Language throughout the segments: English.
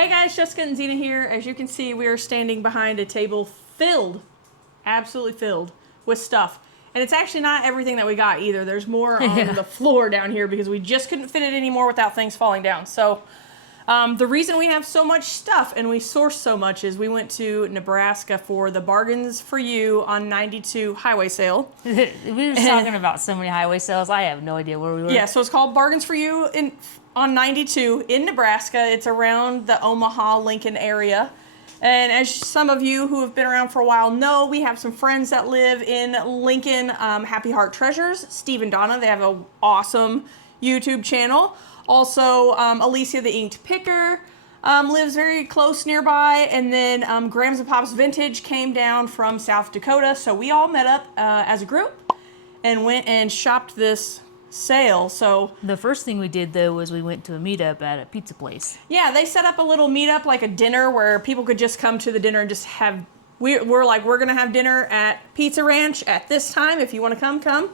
Hey guys, Jessica and Zena here. As you can see, we are standing behind a table filled, absolutely filled with stuff. And it's actually not everything that we got either. There's more on the floor down here because we just couldn't fit it anymore without things falling down. So the reason we have so much stuff and we source so much is we went to Nebraska for the Bargains for You on 92 highway sale. We were talking about so many highway sales. I have no idea where we were. Yeah, so it's called Bargains for You on 92 in Nebraska. It's around the Omaha, Lincoln area. And as some of you who have been around for a while know, we have some friends that live in Lincoln, Happy Heart Treasures, Steve and Donna. They have an awesome YouTube channel. Also, Alicia the Inked Picker lives very close nearby. And then Grams and Pops Vintage came down from South Dakota. So we all met up as a group and went and shopped this sale. So the first thing we did though was we went to a meetup at a pizza place. Yeah, they set up a little meetup, like a dinner where people could just come to the dinner and just have, we're like, we're gonna have dinner at Pizza Ranch at this time. If you want to come.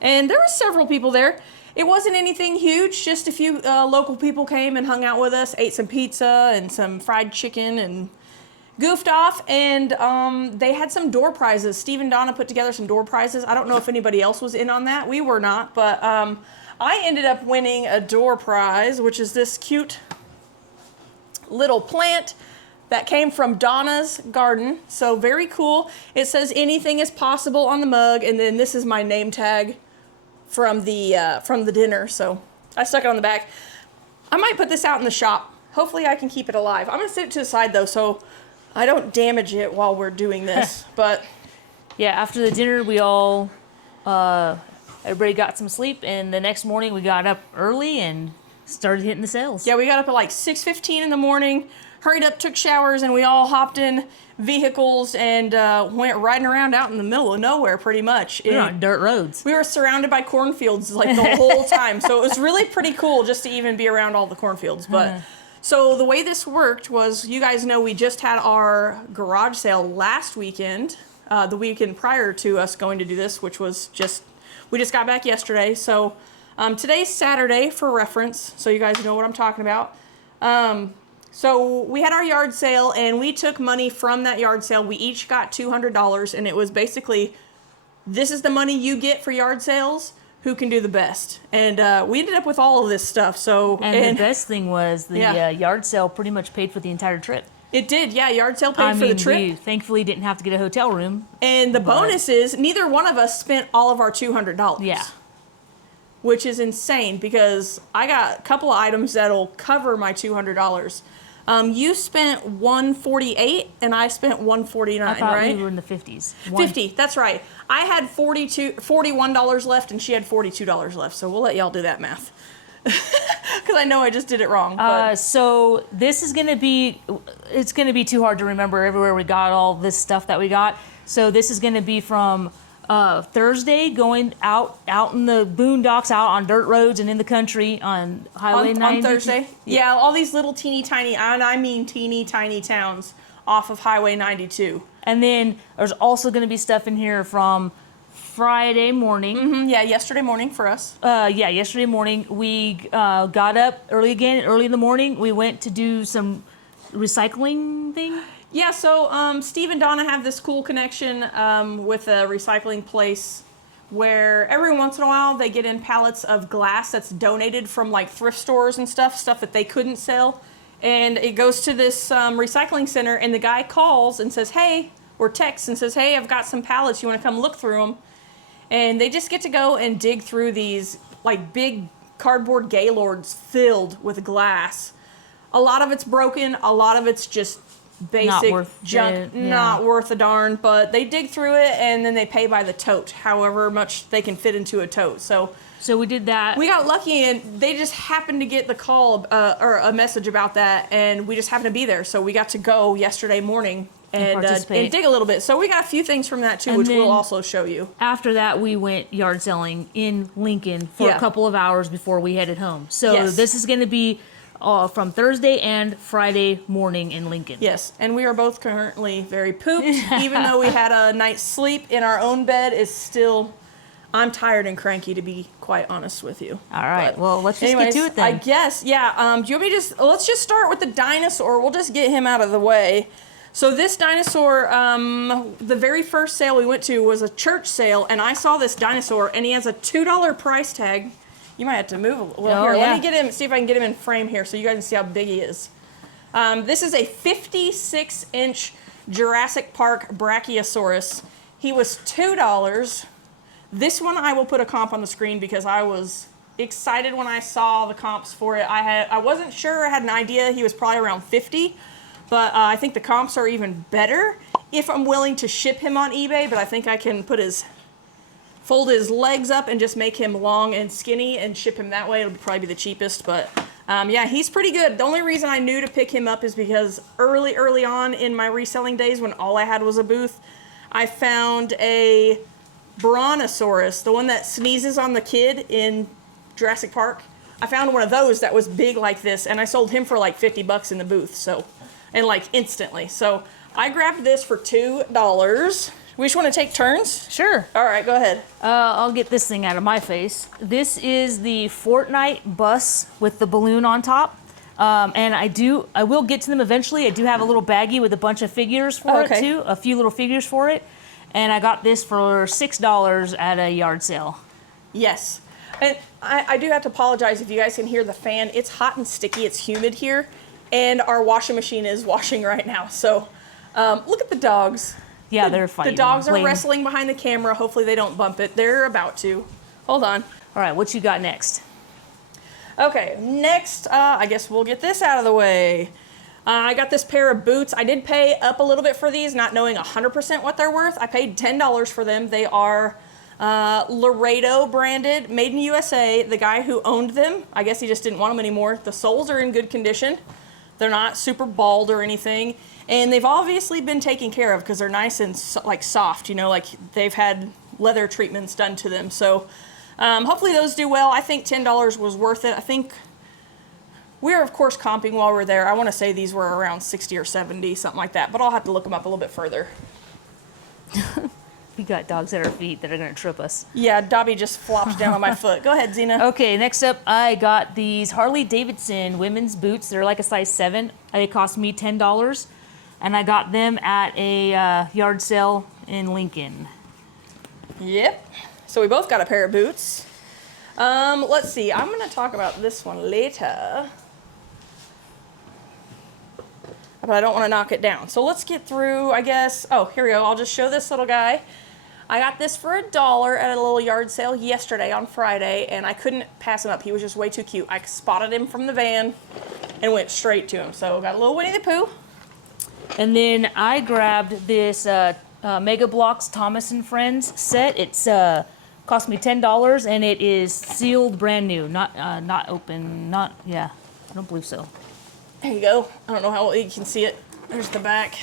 And there were several people there. It wasn't anything huge, just a few local people came and hung out with us, ate some pizza and some fried chicken and goofed off. And they had some door prizes. Steve and Donna put together some door prizes. I don't know if anybody else was in on that. We were not, but I ended up winning a door prize, which is this cute little plant that came from Donna's garden. So very cool. It says anything is possible on the mug, and then this is my name tag from the dinner. So I stuck it on the back. I might put this out in the shop. Hopefully I can keep it alive. I'm gonna sit it to the side though, so I don't damage it while we're doing this. But yeah, after the dinner, we all, everybody got some sleep, and the next morning we got up early and started hitting the sales. Yeah, we got up at like 6:15 in the morning, hurried up, took showers, and we all hopped in vehicles and went riding around out in the middle of nowhere pretty much. We were on dirt roads. We were surrounded by cornfields like the whole time. So it was really pretty cool just to even be around all the cornfields. But so the way this worked was, you guys know we just had our garage sale last weekend, the weekend prior to us going to do this, which was we just got back yesterday. So today's Saturday for reference, so you guys know what I'm talking about. So we had our yard sale and we took money from that yard sale. We each got $200, and it was basically, this is the money you get for yard sales. Who can do the best? And we ended up with all of this stuff. So and the best thing was the yard sale pretty much paid for the entire trip. It did, yeah. Yard sale paid for the trip. We thankfully didn't have to get a hotel room. And the bonus is neither one of us spent all of our $200. Yeah. Which is insane because I got a couple of items that'll cover my $200. You spent $148 and I spent $149, I thought right? we were in the 50s. 50, that's right. I had $41 left and she had $42 left. So we'll let y'all do that math. Because I know I just did it wrong. But. So this is going to be, it's going to be too hard to remember everywhere we got all this stuff that we got. So this is going to be from Thursday, going out in the boondocks, out on dirt roads and in the country on Highway 90. On Thursday? Yeah, all these little teeny tiny, and I mean teeny tiny towns off of Highway 92. And then there's also going to be stuff in here from Friday morning. Yeah, yesterday morning for us. Yesterday morning. We got up early in the morning. We went to do some recycling thing. Yeah, so Steve and Donna have this cool connection with a recycling place where every once in a while they get in pallets of glass that's donated from like thrift stores and stuff that they couldn't sell. And it goes to this recycling center, and the guy calls and says, hey, or texts and says, hey, I've got some pallets. You want to come look through them? And they just get to go and dig through these like big cardboard gaylords filled with glass. A lot of it's broken. A lot of it's just basic junk, not worth a darn, but they dig through it and then they pay by the tote, however much they can fit into a tote. So we did that. We got lucky, and they just happened to get the call or a message about that, and we just happened to be there. So we got to go yesterday morning and dig a little bit. So we got a few things from that too, and which we'll also show you. After that, we went yard selling in Lincoln for a couple of hours before we headed home. So this is going to be from Thursday and Friday morning in Lincoln. Yes, and we are both currently very pooped. Even though we had a night's sleep in our own bed, is still I'm tired and cranky, to be quite honest with you. All right. But Well, let's just anyways, get to it then. I guess, yeah. Do you want me to let's just start with the dinosaur. We'll just get him out of the way. So this dinosaur, the very first sale we went to was a church sale, and I saw this dinosaur, and he has a $2 price tag. You might have to move a little. Well, here, let me get him, see if I can get him in frame here so you guys can see how big he is. This is a 56-inch Jurassic Park Brachiosaurus. He was $2. This one I will put a comp on the screen because I was excited when I saw the comps for it. I wasn't sure, I had an idea he was probably around 50, but I think the comps are even better if I'm willing to ship him on eBay, but I think I can fold his legs up and just make him long and skinny and ship him that way. It'll probably be the cheapest, but yeah, he's pretty good. The only reason I knew to pick him up is because early on in my reselling days when all I had was a booth, I found a Brontosaurus, the one that sneezes on the kid in Jurassic Park. I found one of those that was big like this, and I sold him for like $50 in the booth, so, and like instantly. So I grabbed this for $2. We just want to take turns? Sure. All right, go ahead. I'll get this thing out of my face. This is the Fortnite bus with the balloon on top. And I will get to them eventually. I do have a little baggie with a bunch of figures for it too. A few little figures for it. And I got this for $6 at a yard sale. Yes. And I do have to apologize if you guys can hear the fan. It's hot and sticky. It's humid here. And our washing machine is washing right now. So look at the dogs. Yeah, they're fighting. The dogs are wrestling behind the camera. Hopefully they don't bump it. They're about to. Hold on. All right, what you got next? Okay, next, I guess we'll get this out of the way. I got this pair of boots. I did pay up a little bit for these, not knowing 100% what they're worth. I paid $10 for them. They are Laredo branded, made in USA. The guy who owned them, I guess he just didn't want them anymore. The soles are in good condition. They're not super bald or anything. And they've obviously been taken care of because they're nice and like soft, you know, like they've had leather treatments done to them. So hopefully those do well. I think $10 was worth it. I think we were, of course, comping while we were there. I want to say these were around 60 or 70, something like that. But I'll have to look them up a little bit further. We got dogs at our feet that are going to trip us. Yeah, Dobby just flopped down on my foot. Go ahead, Zena. Okay, next up, I got these Harley Davidson women's boots. They're like a size 7. They cost me $10. And I got them at a yard sale in Lincoln. Yep. So we both got a pair of boots. Let's see. I'm going to talk about this one later. But I don't want to knock it down. So let's get through, I guess. Oh, here we go. I'll just show this little guy. I got this for $1 at a little yard sale yesterday on Friday, and I couldn't pass him up. He was just way too cute. I spotted him from the van and went straight to him. So got a little Winnie the Pooh. And then I grabbed this Mega Bloks Thomas and Friends set. It's cost me $10, and it is sealed, brand new, not open, I don't believe so. There you go. I don't know how well you can see it. There's the back.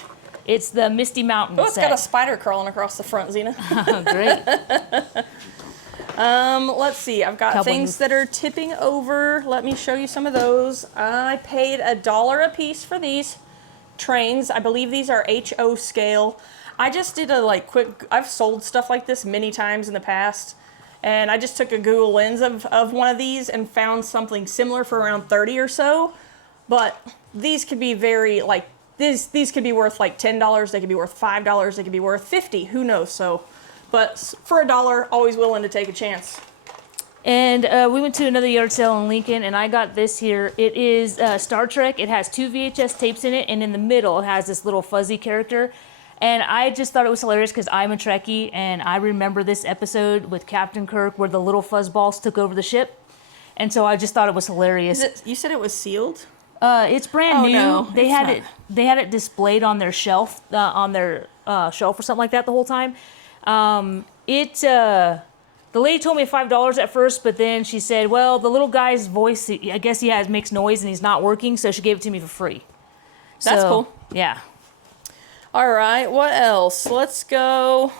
It's the Misty Mountain Oh, it's set. got a spider crawling across the front, Zena. Great. Let's see. I've got Cowboy things move. that are tipping over. Let me show you some of those. I paid $1 a piece for these trains. I believe these are HO scale. I just did a quick, I've sold stuff like this many times in the past, and I just took a Google Lens of one of these and found something similar for around 30 or so. But these could be very, these could be worth $10, they could be worth $5, they could be worth $50, who knows. So, but for $1, always willing to take a chance. And we went to another yard sale in Lincoln, and I got this here. It is Star Trek. It has 2 VHS tapes in it, and in the middle it has this little fuzzy character. And I just thought it was hilarious because I'm a Trekkie, and I remember this episode with Captain Kirk where the little fuzzballs took over the ship. And so I just thought it was hilarious. You said it was sealed? It's brand new. No, they had it displayed on their shelf, shelf or something like that the whole time. The lady told me $5 at first, but then she said, well, the little guy's voice, I guess he makes noise and he's not working, so she gave it to me for free. That's cool. Yeah. All right, what else? Let's go.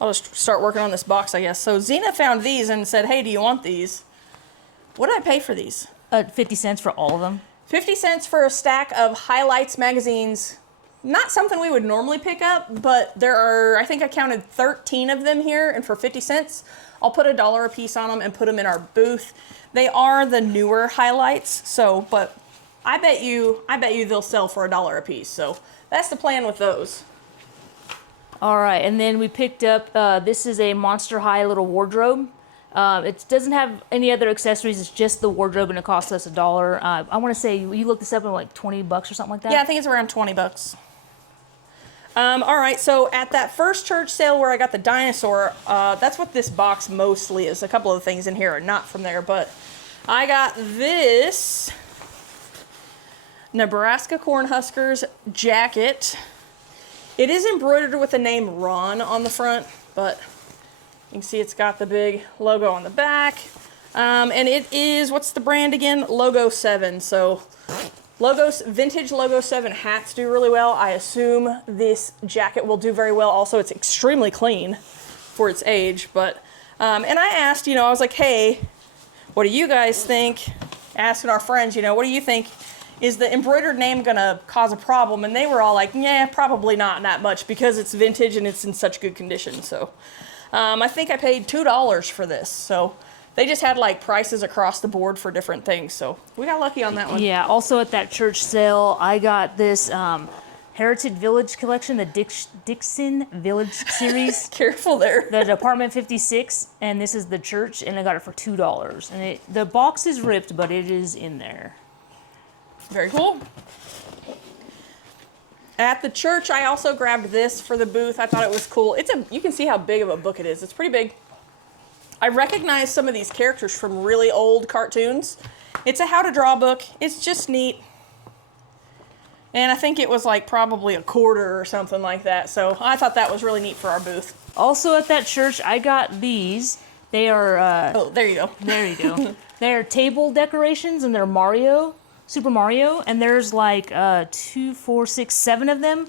I'll just start working on this box, I guess. So Zena found these and said, hey, do you want these? What did I pay for these? 50 cents for all of them. 50 cents for a stack of Highlights magazines. Not something we would normally pick up, but there are, I think I counted 13 of them here, and for 50 cents, I'll put $1 a piece on them and put them in our booth. They are the newer highlights, so, but I bet you they'll sell for $1 a piece. So that's the plan with those. All right, and then we picked up, this is a Monster High little wardrobe. It doesn't have any other accessories, it's just the wardrobe, and it cost us $1. I want to say, you looked this up at like 20 bucks or something like that? Yeah, I think it's around 20 bucks. All right, so at that first church sale where I got the dinosaur, that's what this box mostly is. A couple of things in here are not from there, but I got this Nebraska Cornhuskers jacket. It is embroidered with the name Ron on the front, but you can see it's got the big logo on the back. And it is, what's the brand again? Logo 7. So vintage Logo 7 hats do really well. I assume this jacket will do very well. Also, it's extremely clean for its age. But, and I asked, I was like, hey, what do you guys think? Asking our friends, what do you think? Is the embroidered name gonna cause a problem? And they were all like, yeah, probably not that much because it's vintage and it's in such good condition. So I think I paid $2 for this. So they just had like prices across the board for different things. So we got lucky on that one. Yeah, also at that church sale, I got this Heritage Village collection, the Dixon Village series. Careful there. The Apartment 56, and this is the church, and I got it for $2. And the box is ripped, but it is in there. Very cool. At the church, I also grabbed this for the booth. I thought it was cool. You can see how big of a book it is. It's pretty big. I recognize some of these characters from really old cartoons. It's a how to draw book. It's just neat. And I think it was like probably $1 or something like that. So I thought that was really neat for our booth. Also at that church, I got these. They are... oh, there you go. There you go. They're table decorations, and they're Super Mario, and there's like 2, 4, 6, 7 of them.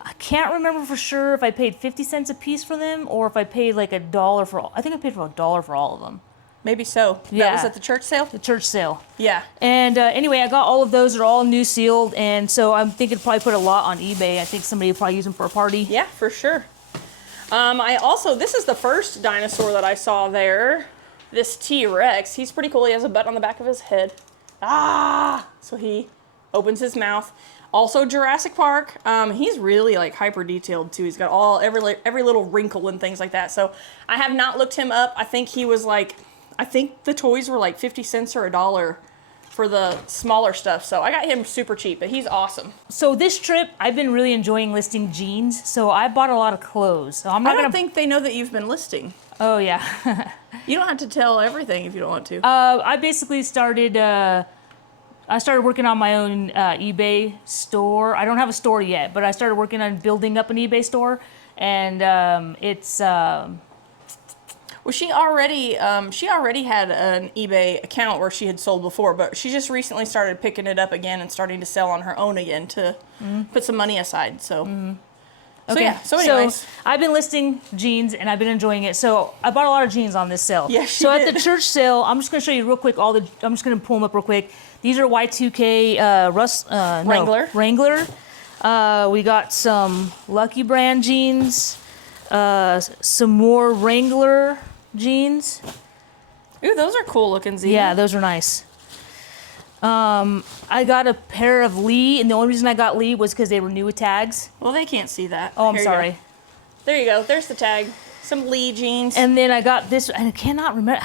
I can't remember for sure if I paid 50 cents a piece for them or if I paid like $1 for all. I think I paid for $1 for all of them. Maybe so. Yeah. That was at the church sale? The church sale. Yeah. And anyway, I got all of those. They're all new sealed, and so I'm thinking probably put a lot on eBay. I think somebody will probably use them for a party. Yeah, for sure. This is the first dinosaur that I saw there. This T-Rex. He's pretty cool. He has a button on the back of his head. So he opens his mouth. Also Jurassic Park. He's really like hyper detailed too. He's got every little wrinkle and things like that. So I have not looked him up. I think he was like, I think the toys were like 50 cents or $1 for the smaller stuff. So I got him super cheap, but he's awesome. So this trip, I've been really enjoying listing jeans. So I bought a lot of clothes. So I don't think they know that you've been listing. Oh yeah. You don't have to tell everything if you don't want to. I basically started working on my own eBay store. I don't have a store yet, but I started working on building up an eBay store, and it's. Well, she already had an eBay account where she had sold before, but she just recently started picking it up again and starting to sell on her own again to put some money aside. So. Okay. So anyways. So I've been listing jeans and I've been enjoying it. So I bought a lot of jeans on this sale. Yeah, she So did. at the church sale, I'm just going to show you real quick I'm just going to pull them up real quick. These are Y2K Wrangler. We got some Lucky Brand jeans, some more Wrangler jeans. Ooh, those are cool looking, Zena. Yeah, those are nice. I got a pair of Lee, and the only reason I got Lee was because they were new with tags. Well, they can't see that. Oh, I'm Here you sorry. go. There you go. There's the tag. Some Lee jeans. And then I got this. I cannot remember.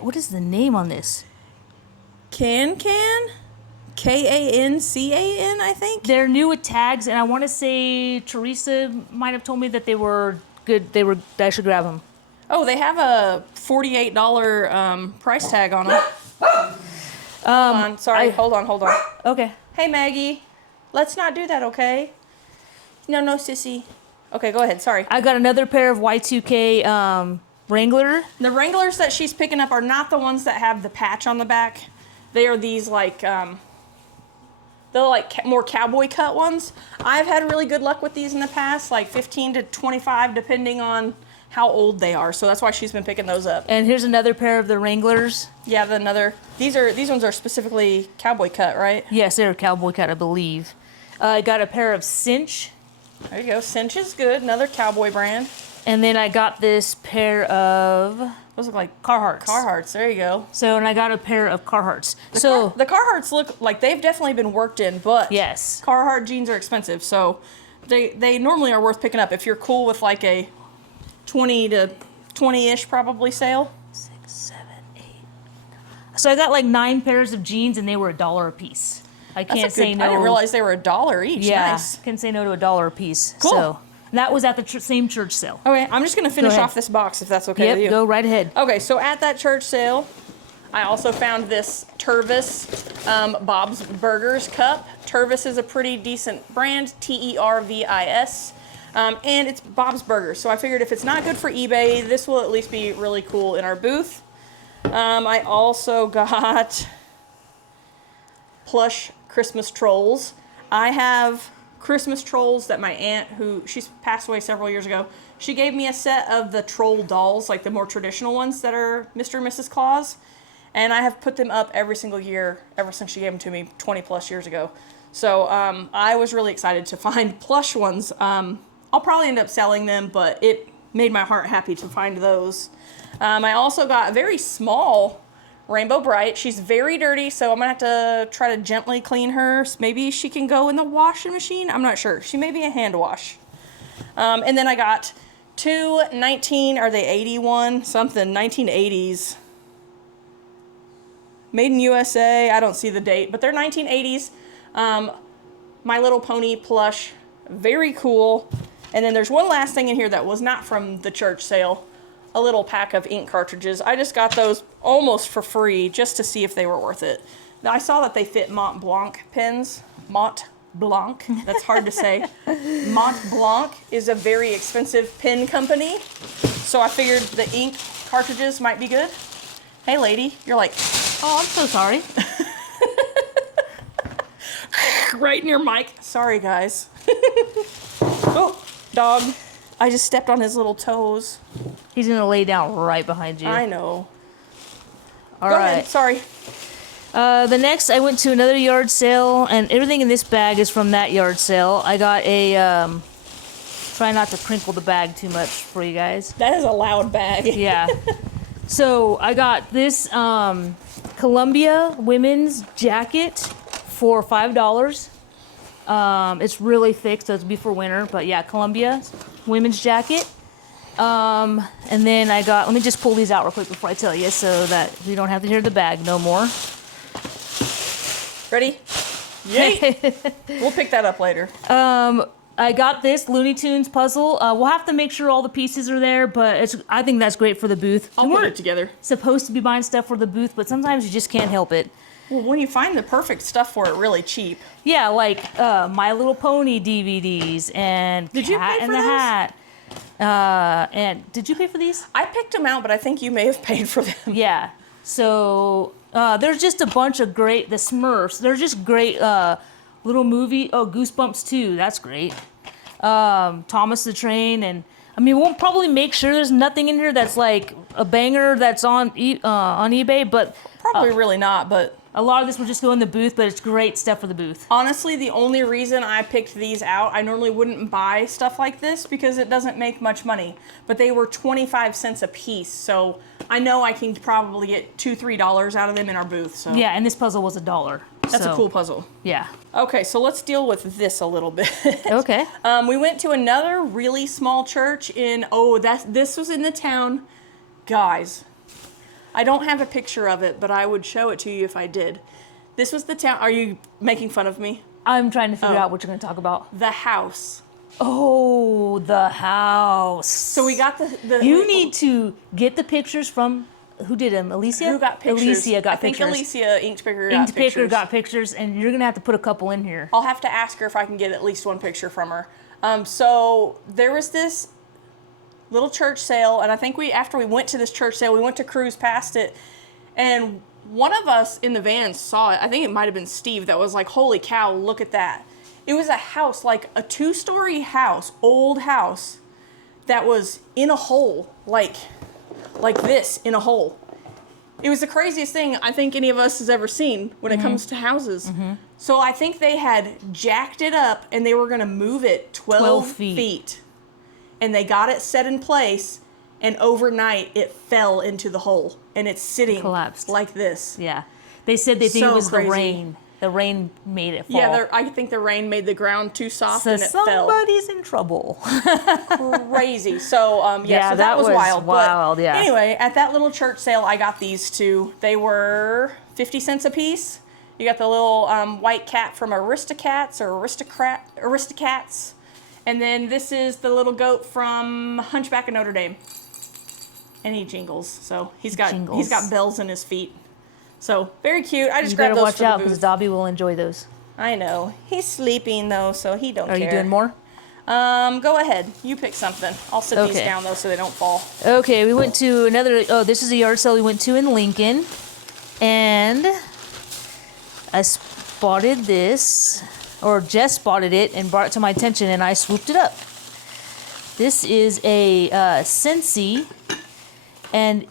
What is the name on this? Can? K-A-N-C-A-N, I think. They're new with tags, and I want to say Teresa might have told me that they were good. I should grab them. Oh, they have a $48 price tag on them. Hold on. Sorry. Hold on. Okay. Hey, Maggie. Let's not do that, okay? No, sissy. Okay, go ahead. Sorry. I got another pair of Y2K Wrangler. The Wranglers that she's picking up are not the ones that have the patch on the back. They are these like, they're like more cowboy cut ones. I've had really good luck with these in the past, like 15 to 25, depending on how old they are. So that's why she's been picking those up. And here's another pair of the Wranglers. Yeah, these ones are specifically cowboy cut, right? Yes, they're cowboy cut, I believe. I got a pair of Cinch. There you go. Cinch is good. Another cowboy brand. And then I got this pair of Those look like Carhartts. Carhartts. There you go. So, and I got a pair of Carhartts. The Carhartts look like they've definitely been worked in, but yes, Carhartt jeans are expensive, so they normally are worth picking up if you're cool with like a 20 to 20-ish probably sale. 6, 7, 8. So I got like 9 pairs of jeans, and they were $1 a piece. I can't say no. I didn't realize they were $1 each. Yeah, Nice. can't say no to $1 a piece. Cool. So that was at the same church sale. Okay, I'm just gonna finish ahead. off this box if that's okay with you. Yep, go right ahead. Okay, so at that church sale, I also found this Tervis Bob's Burgers cup. Tervis is a pretty decent brand, Tervis, and it's Bob's Burgers. So I figured if it's not good for eBay, this will at least be really cool in our booth. I also got plush Christmas trolls. I have Christmas trolls that my aunt, she's passed away several years ago, she gave me a set of the troll dolls, like the more traditional ones that are Mr. and Mrs. Claus. And I have put them up every single year ever since she gave them to me 20 plus years ago. So I was really excited to find plush ones. I'll probably end up selling them, but it made my heart happy to find those. I also got a very small Rainbow Bright. She's very dirty, so I'm gonna have to try to gently clean her. Maybe she can go in the washing machine. I'm not sure. She may be a hand wash. And then I got two 1980s. Made in USA. I don't see the date, but they're 1980s. My Little Pony plush. Very cool. And then there's one last thing in here that was not from the church sale. A little pack of ink cartridges. I just got those almost for free just to see if they were worth it. Now, I saw that they fit Mont Blanc pens. Mont Blanc. That's hard to say. Mont Blanc is a very expensive pen company. So I figured the ink cartridges might be good. Hey, lady. You're like... Oh, I'm so sorry. Right in your mic. Sorry, guys. Oh, dog. I just stepped on his little toes. He's gonna lay down right behind you. I know. All Go right. ahead. Sorry. The next, I went to another yard sale, and everything in this bag is from that yard sale. I got a, try not to crinkle the bag too much for you guys. That is a loud bag. Yeah. So I got this Columbia women's jacket for $5. It's really thick, so it's be for winter. But yeah, Columbia women's jacket. And then I got, let me just pull these out real quick before I tell you so that we don't have to hear the bag no more. Ready? Yay! We'll pick that up later. I got this Looney Tunes puzzle. We'll have to make sure all the pieces are there, but I think that's great for the booth. I'll put it together. Supposed to be buying stuff for the booth, but sometimes you just can't help it. Well, when you find the perfect stuff for it really cheap. Yeah, like My Little Pony DVDs and Did you Cat pay in for the those? Hat. And did you pay for these? I picked them out, but I think you may have paid for them. Yeah. So there's just a bunch of great, the Smurfs. They're just great little movie. Oh, Goosebumps 2. That's great. Thomas the Train. And I mean, we'll probably make sure there's nothing in here that's like a banger that's on eBay, but Probably really not, but a lot of this will just go in the booth, but it's great stuff for the booth. honestly, the only reason I picked these out, I normally wouldn't buy stuff like this because it doesn't make much money, but they were 25 cents a piece, so I know I can probably get $2-3 out of them in our booth. So Yeah, and this puzzle was $1. that's a cool puzzle. Yeah. Okay, so let's deal with this a little bit. Okay. We went to another really small church this was in the town. Guys, I don't have a picture of it, but I would show it to you if I did. This was the town. Are you making fun of me? I'm trying to figure out what you're going to talk about. The house. Oh, the house. So we got the You need to get the pictures from, who did them? Alicia? Who got pictures? Alicia got I think pictures. Alicia Inkpicker got Inked Picker pictures. got pictures, and you're going to have to put a couple in here. I'll have to ask her if I can get at least one picture from her. So there was this little church sale, and I think after we went to this church sale, we went to cruise past it, and one of us in the van saw it. I think it might have been Steve that was like, holy cow, look at that. It was a house, like a 2-story house, old house, that was in a hole, like this, in a hole. It was the craziest thing I think any of us has ever seen when it comes to houses. So I think they had jacked it up, and they were going to move it 12 feet. and they got it set in place, and overnight it fell into the hole, and it's sitting Collapsed. like this. Yeah. They said they think So it was crazy. the rain. The rain made it fall. Yeah, I think the rain made the ground too soft, so and it fell. somebody's in trouble. Crazy. So, Yeah, so that was wild. wild, But yeah. anyway, at that little church sale, I got these two. They were 50 cents a piece. You got the little white cat from Aristocats or Aristocats. And then this is the little goat from Hunchback of Notre Dame. And he jingles. So he's got bells in his feet. So very cute. I just You grabbed better those watch for out the because booth. Dobby will enjoy those. I know. He's sleeping though, so he don't Are care. you doing more? Go ahead. You pick something. I'll sit these Okay. down though so they don't fall. Okay, we went to another. Oh, this is a yard sale we went to in Lincoln, and I spotted this, or Jess spotted it and brought it to my attention, and I swooped it up. This is a Scentsy, and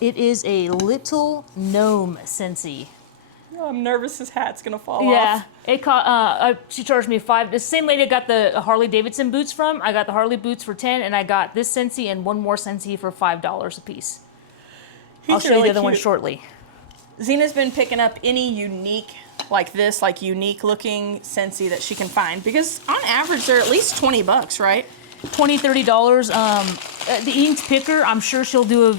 it is a little gnome Scentsy. Oh, I'm nervous his hat's gonna fall Yeah, off. it cost. She charged me $5. The same lady I got the Harley Davidson boots from. I got the Harley boots for $10, and I got this Scentsy and one more Scentsy for $5 a piece. I'll show you the other one shortly. Zena's been picking up any unique like this, like unique looking Scentsy that she can find, because on average they're at least $20, right? $20, $30. The ink picker, I'm sure she'll do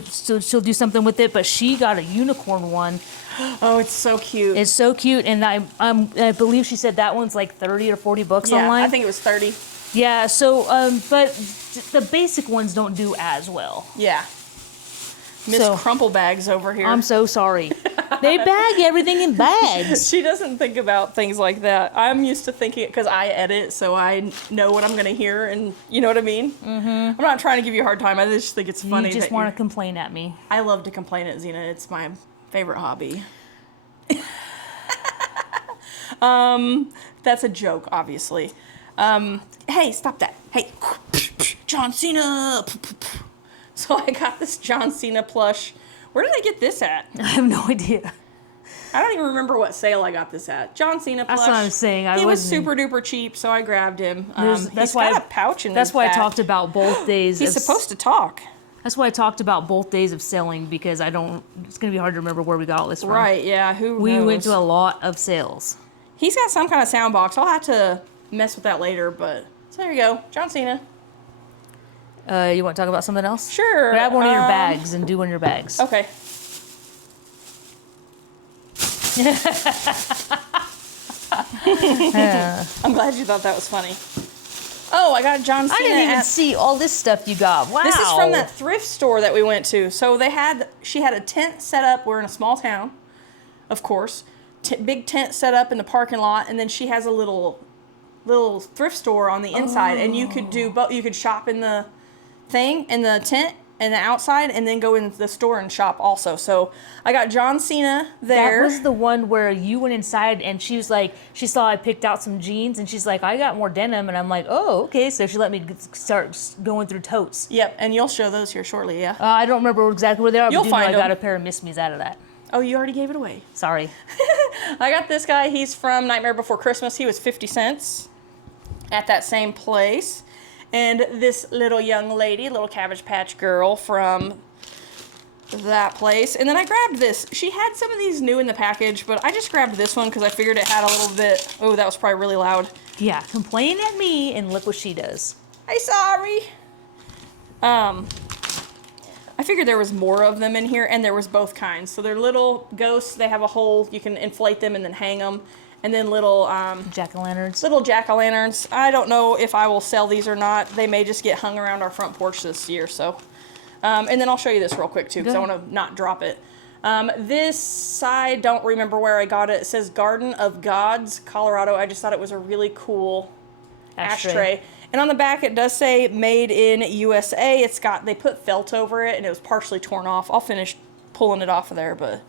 something with it, but she got a unicorn one. Oh, it's so cute. It's so cute, and I believe she said that one's like $30 or $40 yeah, online. I think it was 30. Yeah. So, but the basic ones don't do as well. Yeah. Miss So- Crumple Bags over here. I'm so sorry. They bag everything in bags. She doesn't think about things like that. I'm used to thinking it because I edit, so I know what I'm going to hear, and you know what I mean? Mm-hmm. I'm not trying to give you a hard time. I just think it's funny. You just want to complain at me. I love to complain at Zena. It's my favorite hobby. That's a joke, obviously. Hey, stop that. Hey, John Cena. So I got this John Cena plush. Where did I get this at? I have no idea. I don't even remember what sale I got this at. John Cena plush. That's what I'm saying. He was super duper cheap, so I grabbed him. He's got a pouch in his That's why I back. talked about both days. He's supposed to talk. That's why I talked about both days of selling, because it's going to be hard to remember where we got all this from. Right, yeah. We knows? went to a lot of sales. He's got some kind of sound box. I'll have to mess with that later, but so there you go. John Cena. You want to talk about something else? Sure. Grab one of your bags and do one of your bags. Okay. I'm glad you thought that was funny. Oh, I got John Cena. I didn't even see all this stuff you got. Wow. This is from that thrift store that we went to. So she had a tent set up. We're in a small town, of course. Big tent set up in the parking lot, and then she has a little thrift store on the inside, and you could do both. You could shop in the thing in the tent and the outside, and then go in the store and shop also. So I got John Cena there. That was the one where you went inside and she was like, she saw I picked out some jeans and she's like, I got more denim. And I'm like, oh, okay. So she let me start going through totes. Yep, and you'll show those here shortly, yeah. I don't remember exactly where they are, You'll but you know find I got them. a pair of Miss Me's out of that. Oh, you already gave it away. Sorry. I got this guy. He's from Nightmare Before Christmas. He was 50 cents at that same place. And this little young lady, little Cabbage Patch girl from that place. And then I grabbed this. She had some of these new in the package, but I just grabbed this one because I figured it had a little bit. Oh, that was probably really loud. Yeah, complain at me and look what she does. Hey, sorry. I figured there was more of them in here, and there was both kinds. So they're little ghosts. They have a hole. You can inflate them and then hang them. And then little Jack-o'-lanterns. little jack-o'-lanterns. I don't know if I will sell these or not. They may just get hung around our front porch this year. So, and then I'll show you this real quick too, because I want to not drop it. This I don't remember where I got it. It says Garden of Gods, Colorado. I just thought it was a really cool ashtray. And on the back it does say Made in USA. They put felt over it, and it was partially torn off. I'll finish pulling it off of there, but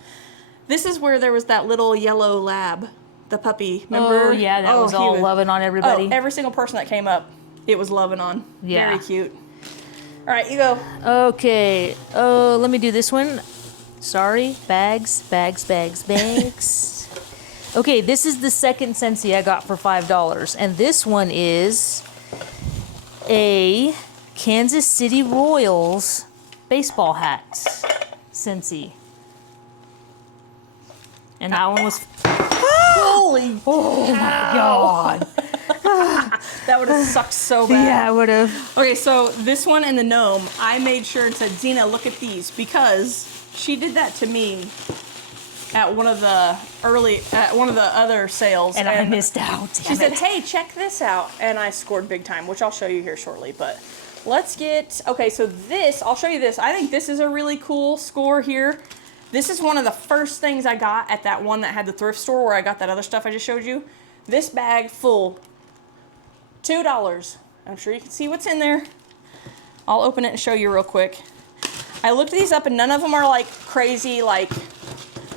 this is where there was that little yellow lab. The puppy, remember? Oh, yeah, that was all loving on everybody. Oh, every single person that came up, it was loving on. Yeah. Very cute. All right, you go. Okay. Oh, let me do this one. Sorry. Bags. Okay, this is the second Scentsy I got for $5. And this one is a Kansas City Royals baseball hats. Cincy. And that one was... Holy! Oh my God. That would have sucked so bad. Yeah, I would have. Okay, so this one and the gnome, I made sure and said, Zena, look at these, because she did that to me at one of the other sales. And I missed out. She said, hey, check this out. And I scored big time, which I'll show you here shortly. But let's get, okay, so this, I'll show you this. I think this is a really cool score here. This is one of the first things I got at that one that had the thrift store where I got that other stuff I just showed you. This bag full, $2. I'm sure you can see what's in there. I'll open it and show you real quick. I looked these up and none of them are like crazy, like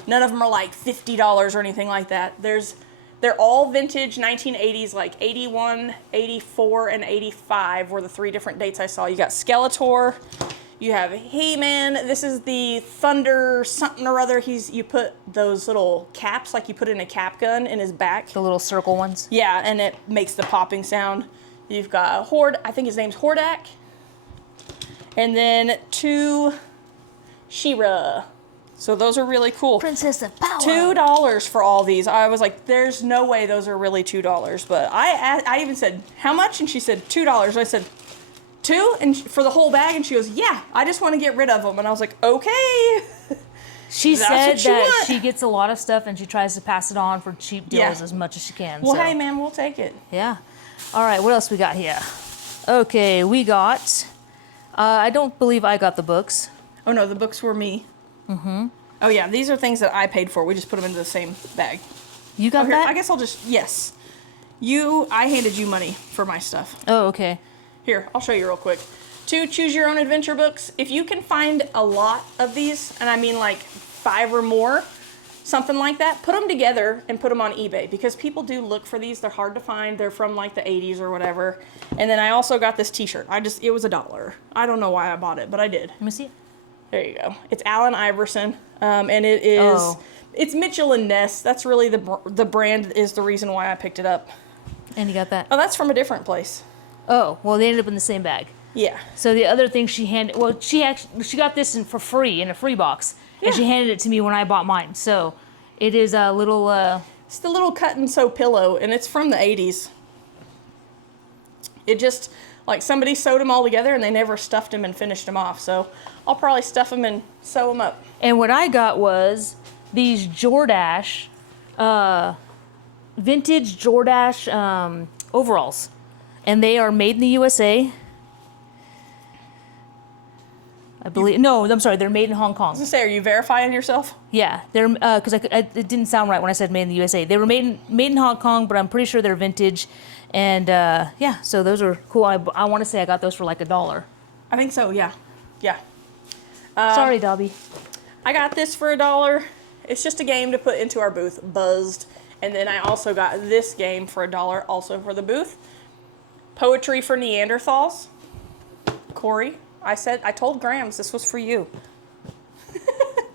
none of them are like $50 or anything like that. They're all vintage 1980s, like 81, 84, and 85 were the 3 different dates I saw. You got Skeletor, you have He-Man. This is the Thunder something or other. You put those little caps, like you put in a cap gun in his back. The little circle ones? Yeah, and it makes the popping sound. You've got Horde, I think his name's Hordak. And then 2 She-Ra. So those are really cool. Princess of Power. $2 for all these. I was like, there's no way those are really $2. But I even said, how much? And she said, $2. I said, 2? And for the whole bag? And she goes, yeah, I just want to get rid of them. And I was like, okay. She That's said what you that want. she gets a lot of stuff and she tries to pass it on for cheap deals as much as she can. Well, so. hey, man, we'll take it. Yeah. All right, what else we got here? Okay, we got... I don't believe I got the books. Oh, no, the books were me. Mm-hmm. Oh, yeah, these are things that I paid for. We just put them into the same bag. You got Here, that? I guess I'll just, yes. I handed you money for my stuff. Oh, okay. Here, I'll show you real quick. 2 choose your own adventure books. If you can find a lot of these, and I mean like 5 or more, something like that, put them together and put them on eBay because people do look for these. They're hard to find. They're from like the 80s or whatever. And then I also got this t-shirt. It was $1. I don't know why I bought it, but I did. Let me see it. There you go. It's Allen Iverson, and it is, it's Mitchell and Ness. That's really the brand is the reason why I picked it up. And you got that? Oh, that's from a different place. Oh, well, they ended up in the same bag. Yeah. So the other thing she got this for free in a free box, and she handed it to me when I bought mine. So it is a little. It's the little cut and sew pillow, and it's from the 80s. It just like somebody sewed them all together, and they never stuffed them and finished them off. So I'll probably stuff them and sew them up. And what I got was these Jordache, vintage Jordache overalls, and they are made in the USA. I believe. No, I'm sorry. They're made in Hong Kong. I was gonna say, are you verifying yourself? Yeah, they're because it didn't sound right when I said made in the USA. They were made in Hong Kong, but I'm pretty sure they're vintage. And yeah, so those are cool. I want to say I got those for like $1. I think so. Yeah, yeah. Sorry, Dobby. I got this for $1. It's just a game to put into our booth, Buzzed. And then I also got this game for $1, also for the booth. Poetry for Neanderthals. Corey. I told Grams this was for you.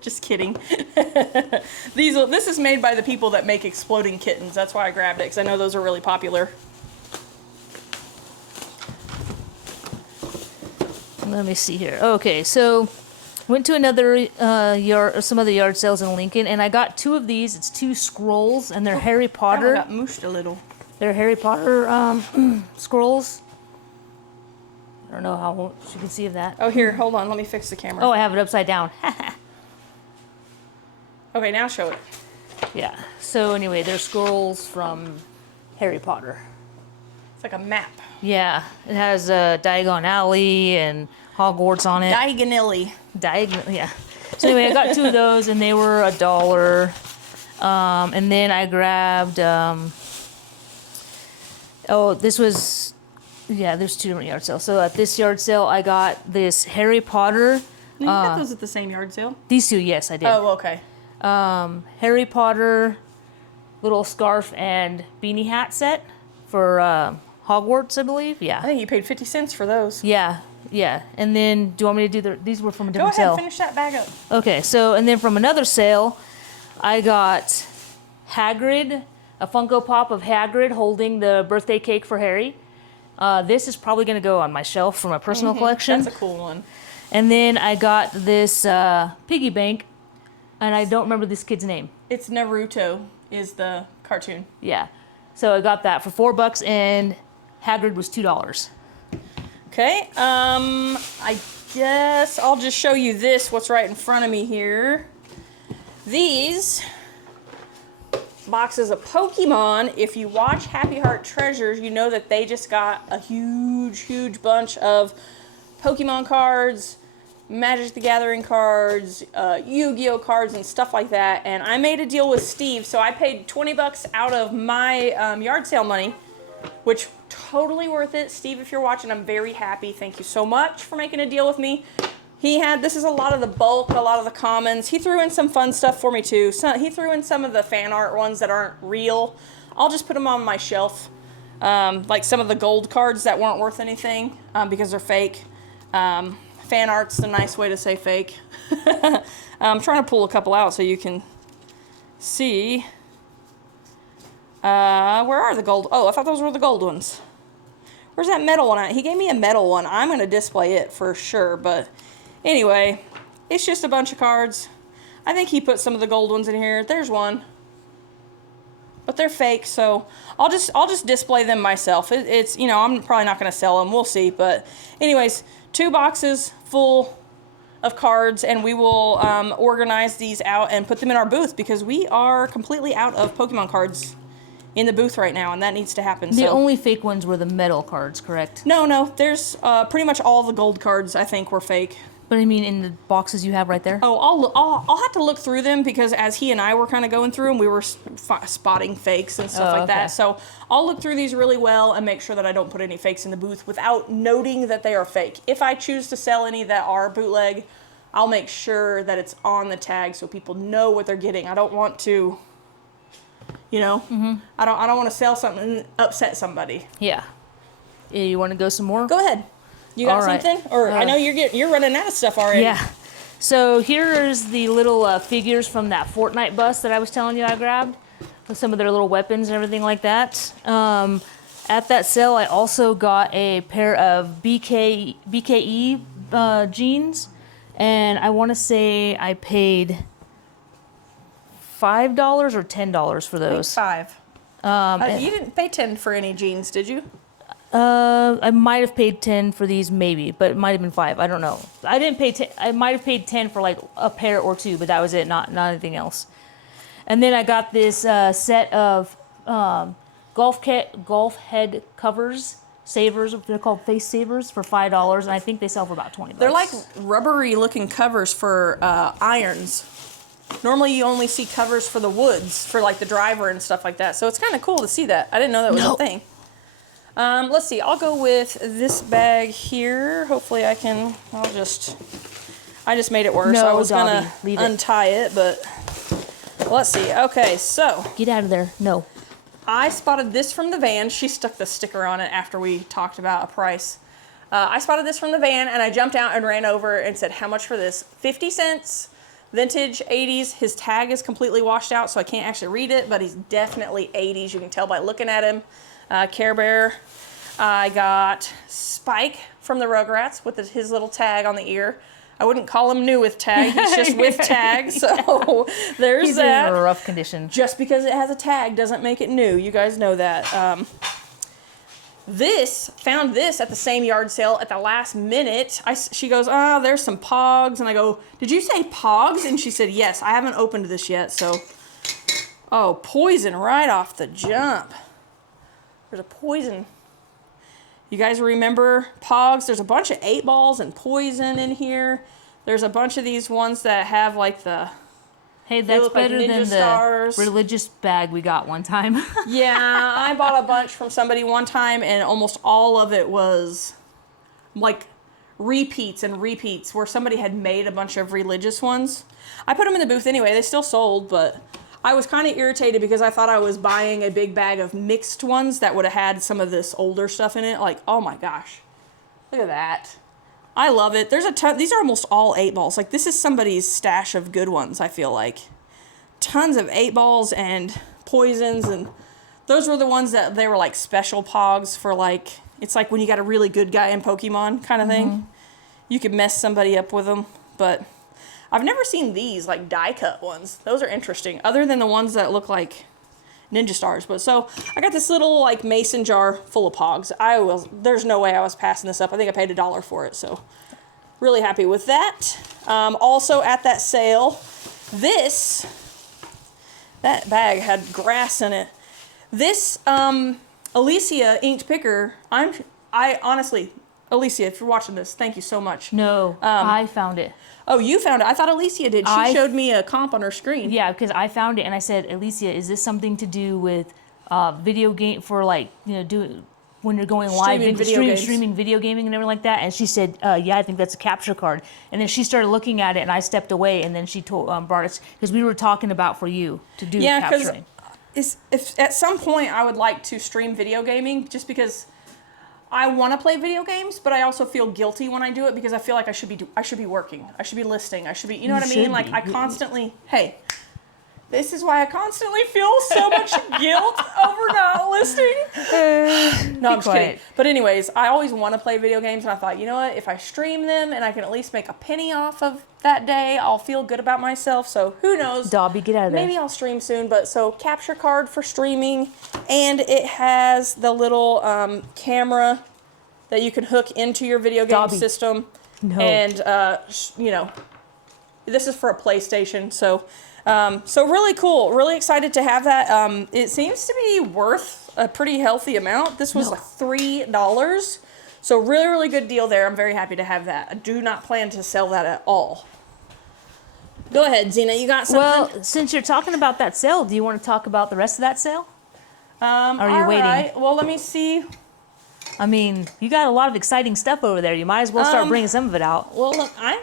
Just kidding. This is made by the people that make exploding kittens. That's why I grabbed it, because I know those are really popular. Let me see here. Okay, so went to another some other yard sales in Lincoln, and I got 2 of these. It's 2 scrolls, and they're Harry That Potter. one got mooshed a little. They're Harry Potter scrolls. I don't know how much you can see of that. Oh, here, hold on. Let me fix the camera. Oh, I have it upside down. Okay, now show it. Yeah. So anyway, they're scrolls from Harry Potter. It's like a map. Yeah, it has Diagon Alley and Hogwarts on it. Diagonally. Yeah. So anyway, I got 2 of those, and they were $1. And then I grabbed. This was. Yeah, there's 2 different yard sales. So at this yard sale, I got this Harry Potter. You got those at the same yard sale? These 2, yes, I did. Oh, okay. Harry Potter little scarf and beanie hat set for Hogwarts, I believe. Yeah. I think you paid 50 cents for those. Yeah. And then, do you want me to do these were from a different Go ahead sale. and finish that bag up. Okay, so, and then from another sale, I got Hagrid, a Funko Pop of Hagrid holding the birthday cake for Harry. This is probably going to go on my shelf for my personal collection. That's a cool one. And then I got this piggy bank, and I don't remember this kid's name. It's Naruto is the cartoon. Yeah. So I got that for $4, and Hagrid was $2. Okay, I guess I'll just show you this, what's right in front of me here. These boxes of Pokemon, if you watch Happy Heart Treasures, you know that they just got a huge bunch of Pokemon cards, Magic the Gathering cards, Yu-Gi-Oh cards, and stuff like that. And I made a deal with Steve, so I paid $20 out of my yard sale money, which totally worth it. Steve, if you're watching, I'm very happy. Thank you so much for making a deal with me. This is a lot of the bulk, a lot of the commons. He threw in some fun stuff for me too. So he threw in some of the fan art ones that aren't real. I'll just put them on my shelf. Like some of the gold cards that weren't worth anything because they're fake. Fan art's a nice way to say fake. I'm trying to pull a couple out so you can see. Where are the gold? Oh, I thought those were the gold ones. Where's that metal one at? He gave me a metal one. I'm going to display it for sure, but anyway, it's just a bunch of cards. I think he put some of the gold ones in here. There's one. But they're fake, so I'll just display them myself. It's you know, I'm probably not going to sell them. We'll see, but anyways, 2 boxes full of cards, and we will organize these out and put them in our booth because we are completely out of Pokemon cards in the booth right now, and that needs to happen. The only fake ones were the metal cards, correct? No, there's pretty much all the gold cards I think were fake. But I mean, in the boxes you have right there? Oh, I'll have to look through them because as he and I were kind of going through them, we were spotting fakes and stuff like that. So I'll look through these really well and make sure that I don't put any fakes in the booth without noting that they are fake. If I choose to sell any that are bootleg, I'll make sure that it's on the tag so people know what they're getting. I don't want to, you know, I don't want to sell something and upset somebody. Yeah. You want to go some more? Go ahead. You got something? Or I know you're running out of stuff already. Yeah. So here's the little figures from that Fortnite bus that I was telling you I grabbed, with some of their little weapons and everything like that. At that sale, I also got a pair of BKE jeans, and I want to say I paid $5 or $10 for those. I think $5. You didn't pay 10 for any jeans, did you? I might have paid 10 for these, maybe, but it might have been 5. I don't know. I didn't pay 10. I might have paid 10 for like a pair or 2, but that was it. Not anything else. And then I got this set of golf head covers, savers. They're called face savers for $5, and I think they sell for about $20. They're like rubbery looking covers for irons. Normally you only see covers for the woods, for like the driver and stuff like that. So it's kind of cool to see that. I didn't know that was a thing. Let's see, I'll go with this bag here. Hopefully I just made it worse. No, I was Dobby, gonna untie it, but let's see. Okay, so. Get out of there. No. I spotted this from the van. She stuck the sticker on it after we talked about a price. I spotted this from the van and I jumped out and ran over and said, how much for this? 50 cents, vintage 80s. His tag is completely washed out, so I can't actually read it, but he's definitely 80s. You can tell by looking at him. Care Bear. I got Spike from the Rugrats with his little tag on the ear. I wouldn't call him new with tag. He's just with tag. So there's He's that. in a rough condition. Just because it has a tag doesn't make it new. You guys know that. Found this at the same yard sale at the last minute. She goes, oh, there's some Pogs. And I go, did you say Pogs? And she said, yes, I haven't opened this yet. So, oh, poison right off the jump. There's a poison. You guys remember Pogs? There's a bunch of 8 balls and poison in here. There's a bunch of these ones that have like the... Hey, that's better like than stars. The religious bag we got one time. Yeah, I bought a bunch from somebody one time, and almost all of it was like repeats and repeats where somebody had made a bunch of religious ones. I put them in the booth anyway. They still sold, but I was kind of irritated because I thought I was buying a big bag of mixed ones that would have had some of this older stuff in it. Like, oh my gosh, look at that. I love it. There's a ton. These are almost all 8 balls. Like, this is somebody's stash of good ones, I feel like. Tons of 8 balls and poisons, and those were the ones that they were like special Pogs for like It's like when you got a really good guy in Pokemon kind of thing. You could mess somebody up with them, but I've never seen these like die cut ones. Those are interesting, other than the ones that look like Ninja Stars. But so I got this little like mason jar full of Pogs. There's no way I was passing this up. I think I paid $1 for it, so really happy with that. Also at that sale, that bag had grass in it. This Alicia inked picker. I honestly, Alicia, if you're watching this, thank you so much. No, I found it. Oh, you found it. I thought Alicia did. She showed me a comp on her screen. Yeah, because I found it and I said, Alicia, is this something to do with video game for like, when you're going live into streaming video gaming and everything like that? And she said, yeah, I think that's a capture card. And then she started looking at it and I stepped away and then she brought us, because we were talking about for you to do capturing. If at some point I would like to stream video gaming, just because I want to play video games, but I also feel guilty when I do it because I feel like I should be working. I should be listing. I should be, you know what I mean? Like I constantly, hey, this is why I constantly feel so much guilt over not listing. No, I'm just kidding. But anyways, I always want to play video games, and I thought, you know what? If I stream them and I can at least make a penny off of that day, I'll feel good about myself. So who knows? Dobby, get out of there. Maybe I'll stream soon. But so capture card for streaming, and it has the little camera that you can hook into your video game system. No. And this is for a PlayStation. So really cool. Really excited to have that. It seems to be worth a pretty healthy amount. This was like $3. So really, really good deal there. I'm very happy to have that. I do not plan to sell that at all. Go ahead, Zena. You got something? Well, since you're talking about that sale, do you want to talk about the rest of that sale? Are you waiting? Right. Well, let me see. I mean, you got a lot of exciting stuff over there. You might as well start bringing some of it out. Well, look, I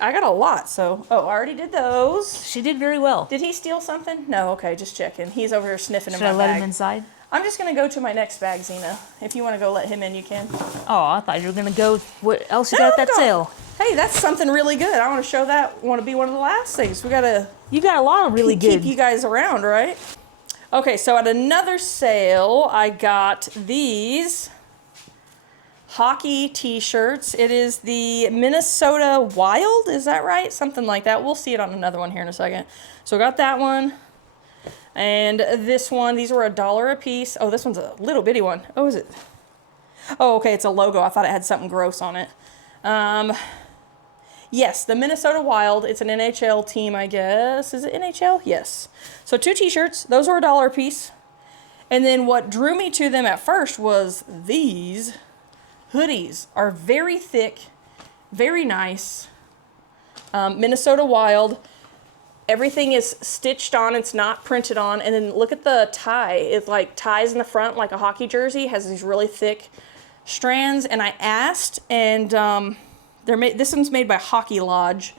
got a lot. So, I already did those. She did very well. Did he steal something? No, okay, just checking. He's over here sniffing in my bag. Should I let him inside? I'm just going to go to my next bag, Zena. If you want to go let him in, you can. Oh, I thought you were going to go. What else you got at that sale? Hey, that's something really good. I want to show that. Want to be one of the last things. You got a lot of really good. Keep you guys around, right? Okay, so at another sale, I got these hockey t-shirts. It is the Minnesota Wild, is that right? Something like that. We'll see it on another one here in a second. So I got that one. And this one, these were $1 a piece. Oh, this one's a little bitty one. Oh, is it? Oh, okay, it's a logo. I thought it had something gross on it. Yes, the Minnesota Wild. It's an NHL team, I guess. Is it NHL? Yes. So 2 t-shirts. Those were $1 a piece. And then what drew me to them at first was these hoodies. Are very thick, very nice. Minnesota Wild. Everything is stitched on. It's not printed on. And then look at the tie. It like ties in the front like a hockey jersey. Has these really thick strands. And I asked, and this one's made by Hockey Lodge.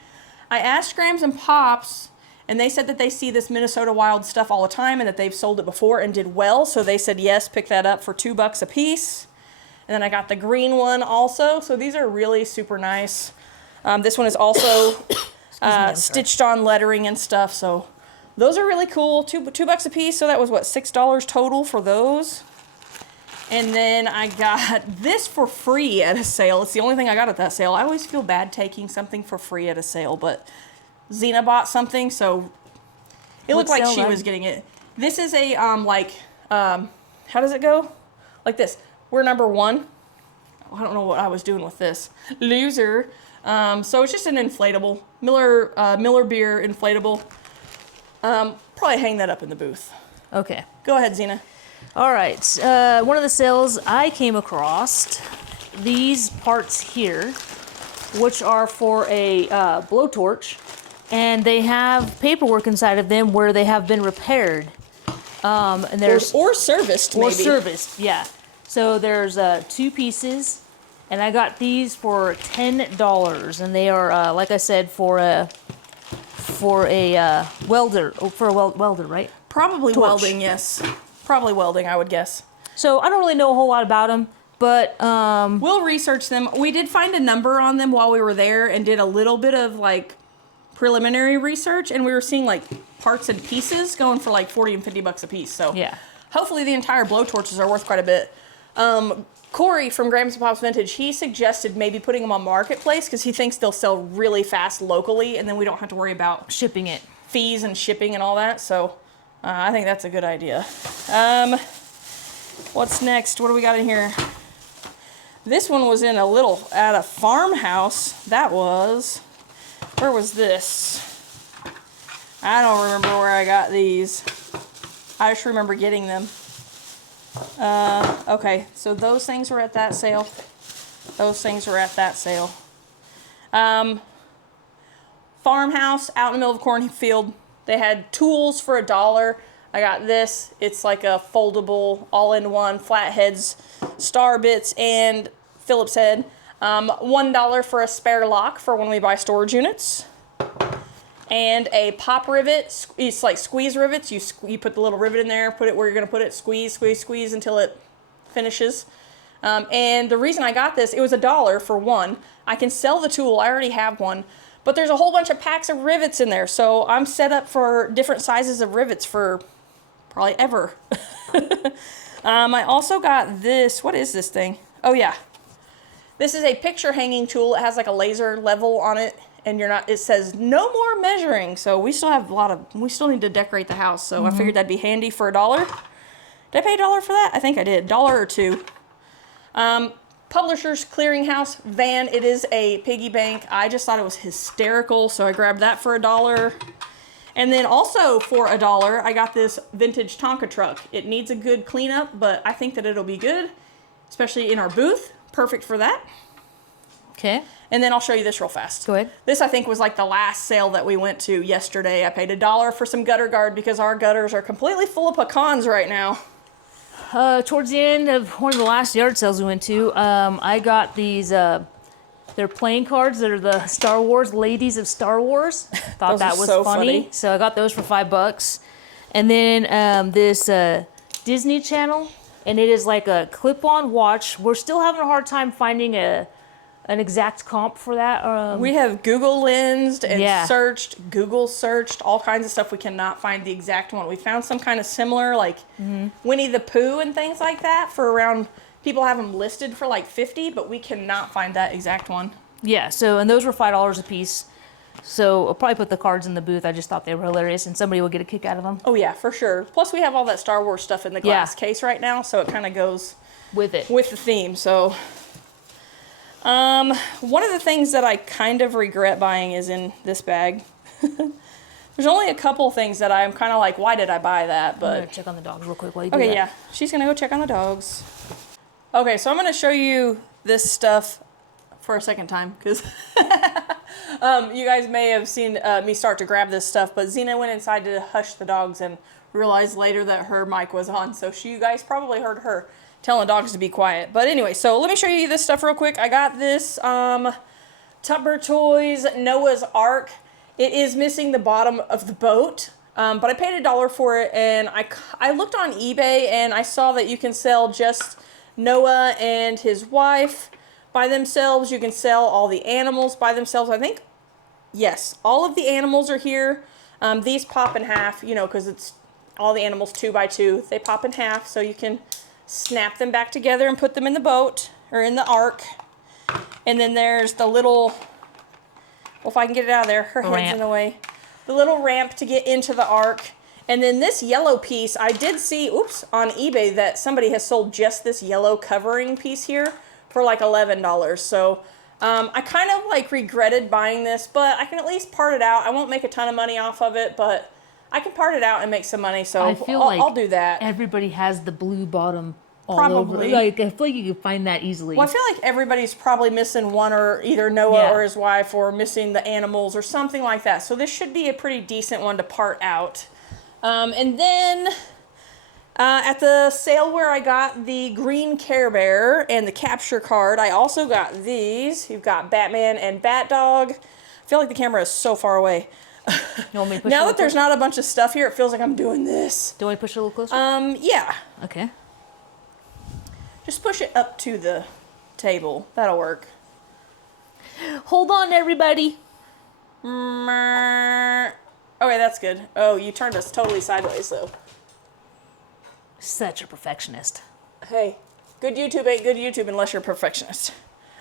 I asked Grams and Pops, and they said that they see this Minnesota Wild stuff all the time and that they've sold it before and did well. So they said, yes, pick that up for $2 a piece. And then I got the green one also. So these are really super nice. This one is also stitched on lettering and stuff. So those are really cool. $2 a piece. So that was what, $6 total for those. And then I got this for free at a sale. It's the only thing I got at that sale. I always feel bad taking something for free at a sale, but Zena bought something, so it looked like she was getting it. This is a, how does it go? Like this. We're number 1. I don't know what I was doing with this. Loser. So it's just an inflatable. Miller Beer inflatable. Probably hang that up in the booth. Okay. Go ahead, Zena. All right. One of the sales I came across, these parts here, which are for a blowtorch, and they have paperwork inside of them where they have been repaired. And there's or serviced, maybe. Or serviced, yeah. So there's 2 pieces, and I got these for $10, and they are, like I said, for a welder, welder, right? Probably welding, yes. Probably welding, I would guess. So I don't really know a whole lot about them, but we'll research them. We did find a number on them while we were there and did a little bit of like preliminary research, and we were seeing like parts and pieces going for like $40 and $50 a piece. So yeah, hopefully the entire blowtorches are worth quite a bit. Corey from Grams and Pops Vintage, he suggested maybe putting them on Marketplace because he thinks they'll sell really fast locally, and then we don't have to worry about Shipping it. fees and shipping and all that. So I think that's a good idea. What's next? What do we got in here? This one was in at a farmhouse. That was, where was this? I don't remember where I got these. I just remember getting them. Okay, so those things were at that sale. Those things were at that sale. Farmhouse out in the middle of a cornfield. They had tools for $1. I got this. It's like a foldable, all-in-one, flatheads, star bits, and Phillips head. $1 for a spare lock for when we buy storage units. And a pop rivet. It's like squeeze rivets. You put the little rivet in there, put it where you're going to put it, squeeze, squeeze, squeeze until it finishes. And the reason I got this, it was $1 for one. I can sell the tool. I already have one. But there's a whole bunch of packs of rivets in there. So I'm set up for different sizes of rivets for probably ever. I also got this. What is this thing? Oh, yeah. This is a picture hanging tool. It has like a laser level on it. And it says no more measuring. So we still have we still need to decorate the house. So I figured that'd be handy for $1. Did I pay $1 for that? I think I did. $1 or $2. Publishers Clearinghouse van. It is a piggy bank. I just thought it was hysterical. So I grabbed that for $1. And then also for $1, I got this vintage Tonka truck. It needs a good cleanup, but I think that it'll be good, especially in our booth. Perfect for that. Okay. And then I'll show you this real fast. Go ahead. This, I think, was like the last sale that we went to yesterday. I paid $1 for some gutter guard because our gutters are completely full of pecans right now. Towards the end of one of the last yard sales we went to, I got these, they're playing cards that are the Star Wars, Ladies of Star Wars. Thought that was so funny. So I got those for $5. And then this Disney Channel, and it is like a clip-on watch. We're still having a hard time finding an exact comp for that. We have Google lensed and searched, Google searched, all kinds of stuff. We cannot find the exact one. We found some kind of similar, like Winnie the Pooh and things like that for around, people have them listed for like $50, but we cannot find that exact one. Yeah, so, and those were $5 a piece. So I'll probably put the cards in the booth. I just thought they were hilarious and somebody will get a kick out of them. Oh yeah, for sure. Plus we have all that Star Wars stuff in the glass case right now, so it kind of goes with it. With the theme, so... one of the things that I kind of regret buying is in this bag. There's only a couple things that I'm kind of like, why did I buy that? But I'm gonna check on the dogs real quick while you do that. that. Yeah. She's gonna go check on the dogs. Okay, so I'm gonna show you this stuff for a second time because you guys may have seen me start to grab this stuff, but Xena went inside to hush the dogs and realized later that her mic was on, so you guys probably heard her telling dogs to be quiet. But anyway, so let me show you this stuff real quick. I got this Tupper Toys Noah's Ark. It is missing the bottom of the boat, but I paid $1 for it, and I looked on eBay, and I saw that you can sell just Noah and his wife by themselves. You can sell all the animals by themselves. I think, yes, all of the animals are here. These pop in half, you know, because it's all the animals 2x2. They pop in half, so you can snap them back together and put them in the boat or in the ark. And then there's the little, well, if I can get it out of there, her head's in the way. The little ramp to get into the ark. And then this yellow piece, I did see, on eBay that somebody has sold just this yellow covering piece here for like $11. So I kind of like regretted buying this, but I can at least part it out. I won't make a ton of money off of it, but I can part it out and make some money, so I'll do that. Everybody has the blue bottom all probably. over. Like, I feel like you can find that easily. Well, I feel like everybody's probably missing one, or either Noah or his wife, or missing the animals or something like that. So this should be a pretty decent one to part out. And then at the sale where I got the green Care Bear and the capture card, I also got these. You've got Batman and Bat Dog. I feel like the camera is so far away. You want me to push now that there's not a bunch of stuff here, it feels like I'm doing this. Do you want to push it a little closer? Yeah. Okay. Just push it up to the table. That'll work. Hold on, everybody. Okay, that's good. Oh, you turned us totally sideways, though. Such a perfectionist. Hey, Good YouTube ain't good YouTube unless you're a perfectionist.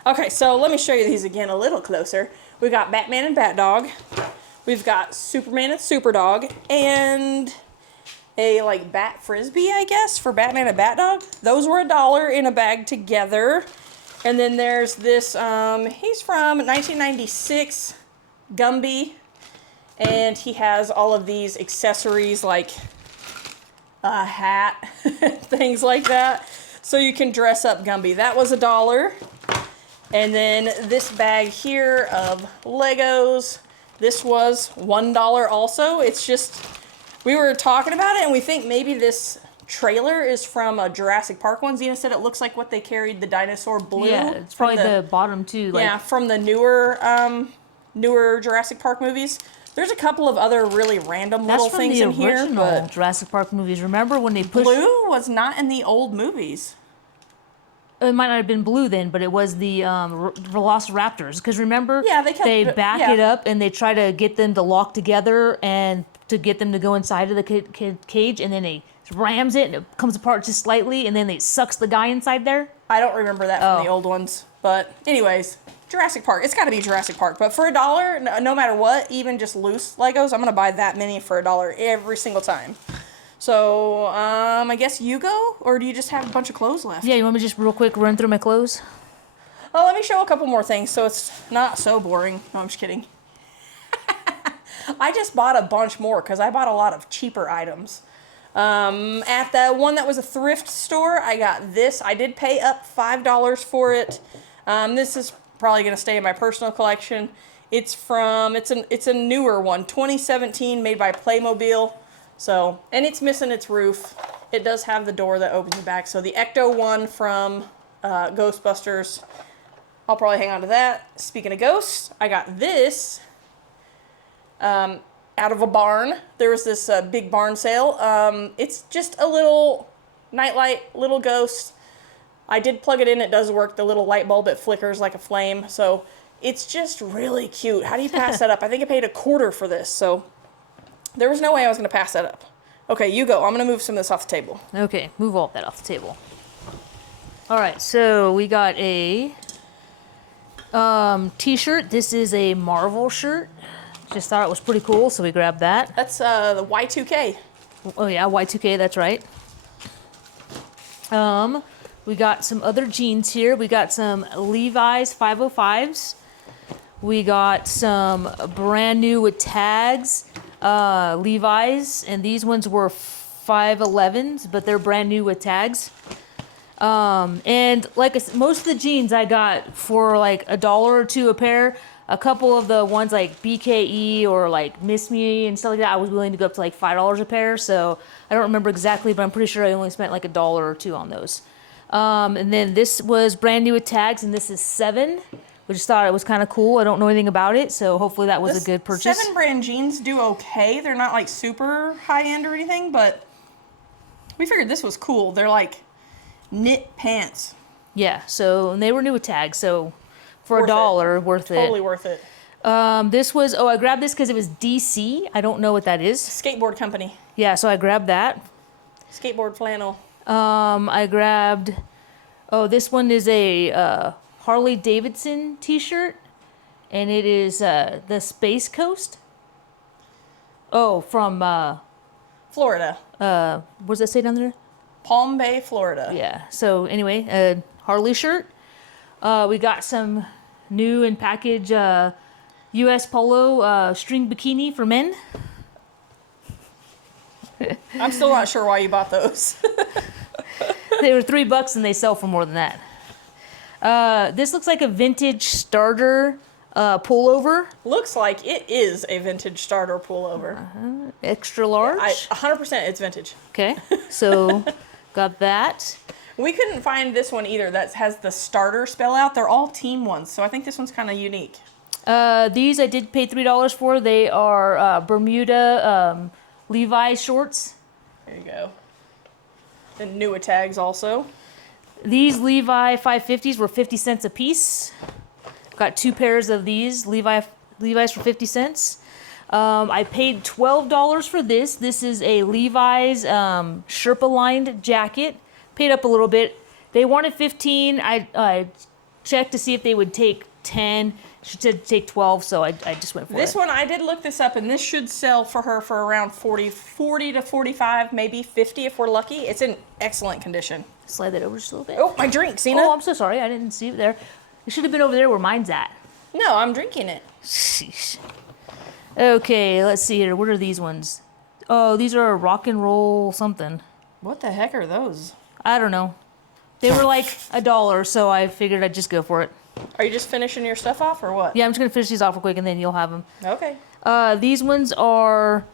Okay, so let me show you these again a little closer. We got Batman and Batdog. We've got Superman and Superdog. And a like bat frisbee, I guess, for Batman and Batdog. Those were $1 in a bag together. And then there's this, he's from 1996, Gumby. And he has all of these accessories like a hat, things like that. So you can dress up Gumby. That was $1. And then this bag here of Legos, this was $1 also. It's just, we were talking about it and we think maybe this trailer is from a Jurassic Park one. Zena said it looks like what they carried, the dinosaur blue. Yeah, it's probably the bottom too. Yeah, from the newer Jurassic Park movies. There's a couple of other really random little things in here. That's from the original Jurassic Park movies. Remember when they pushed... Blue was not in the old movies. It might not have been blue then, but it was the Velociraptors. Because remember, yeah, they back it up and they try to get them to lock together and to get them to go inside of the cage, and then they rams it and it comes apart just slightly, and then it sucks the guy inside there. I don't remember that from the old ones. But anyways, Jurassic Park. It's got to be Jurassic Park. But for $1, no matter what, even just loose Legos, I'm going to buy that many for $1 every single time. So, I guess you go? Or do you just have a bunch of clothes left? Yeah, you want me to just real quick run through my clothes? Oh, let me show a couple more things so it's not so boring. No, I'm just kidding. I just bought a bunch more because I bought a lot of cheaper items. At the one that was a thrift store, I got this. I did pay up $5 for it. This is probably going to stay in my personal collection. It's a newer one, 2017, made by Playmobil. So, and it's missing its roof. It does have the door that opens back. So the Ecto one from Ghostbusters, I'll probably hang on to that. Speaking of ghosts, I got this out of a barn. There was this big barn sale. It's just a little nightlight, little ghost. I did plug it in. It does work. The little light bulb, it flickers like a flame. So it's just really cute. How do you pass that up? I think I paid $1 for this. So there was no way I was going to pass that up. Okay, you go. I'm going to move some of this off the table. Okay, move all of that off the table. All right, so we got a t-shirt. This is a Marvel shirt. Just thought it was pretty cool, so we grabbed that. That's the Y2K. Oh yeah, Y2K, that's right. We got some other jeans here. We got some Levi's 505s. We got some brand new with tags, Levi's, and these ones were 511s, but they're brand new with tags. And like most of the jeans I got for like $1 or $2 a pair. A couple of the ones like BKE or like Miss Me and stuff like that, I was willing to go up to like $5 a pair. So I don't remember exactly, but I'm pretty sure I only spent like $1 or $2 on those. And then this was brand new with tags, and this is 7. We just thought it was kind of cool. I don't know anything about it, so hopefully that was a good purchase. 7 brand jeans do okay. They're not like super high end or anything, but we figured this was cool. They're like knit pants. Yeah, so and they were new with tags, so for $1, worth it. Totally worth it. This was, I grabbed this because it was DC. I don't know what that is. Skateboard company. Yeah, so I grabbed that. Skateboard flannel. I grabbed, this one is a Harley Davidson t-shirt, and it is the Space Coast. Oh, from Florida. What does that say down there? Palm Bay, Florida. Yeah, so anyway, a Harley shirt. We got some new and packaged U.S. Polo string bikini for men. I'm still not sure why you bought those. They were $3 and they sell for more than that. This looks like a vintage starter pullover. Looks like it is a vintage starter pullover. Extra large. 100% it's vintage. Okay, so got that. We couldn't find this one either that has the starter spell out. They're all team ones, so I think this one's kind of unique. These I did pay $3 for. They are Bermuda Levi shorts. There you go. And new with tags also. These Levi 550s were 50 cents a piece. Got 2 pairs of these Levi's for 50 cents. I paid $12 for this. This is a Levi's Sherpa lined jacket. Paid up a little bit. They wanted 15. I checked to see if they would take 10. She said take 12, so I just went for This it. one, I did look this up, and this should sell for her for around 40 to 45, maybe 50 if we're lucky. It's in excellent condition. Slide that over just a little bit. Oh, my drink, Cena. Oh, I'm so sorry. I didn't see it there. It should have been over there where mine's at. No, I'm drinking it. Sheesh. Okay, let's see here. What are these ones? Oh, these are a rock and roll something. What the heck are those? I don't know. They were like $1, so I figured I'd just go for it. Are you just finishing your stuff off or what? Yeah, I'm just gonna finish these off real quick and then you'll have them. Okay. These ones are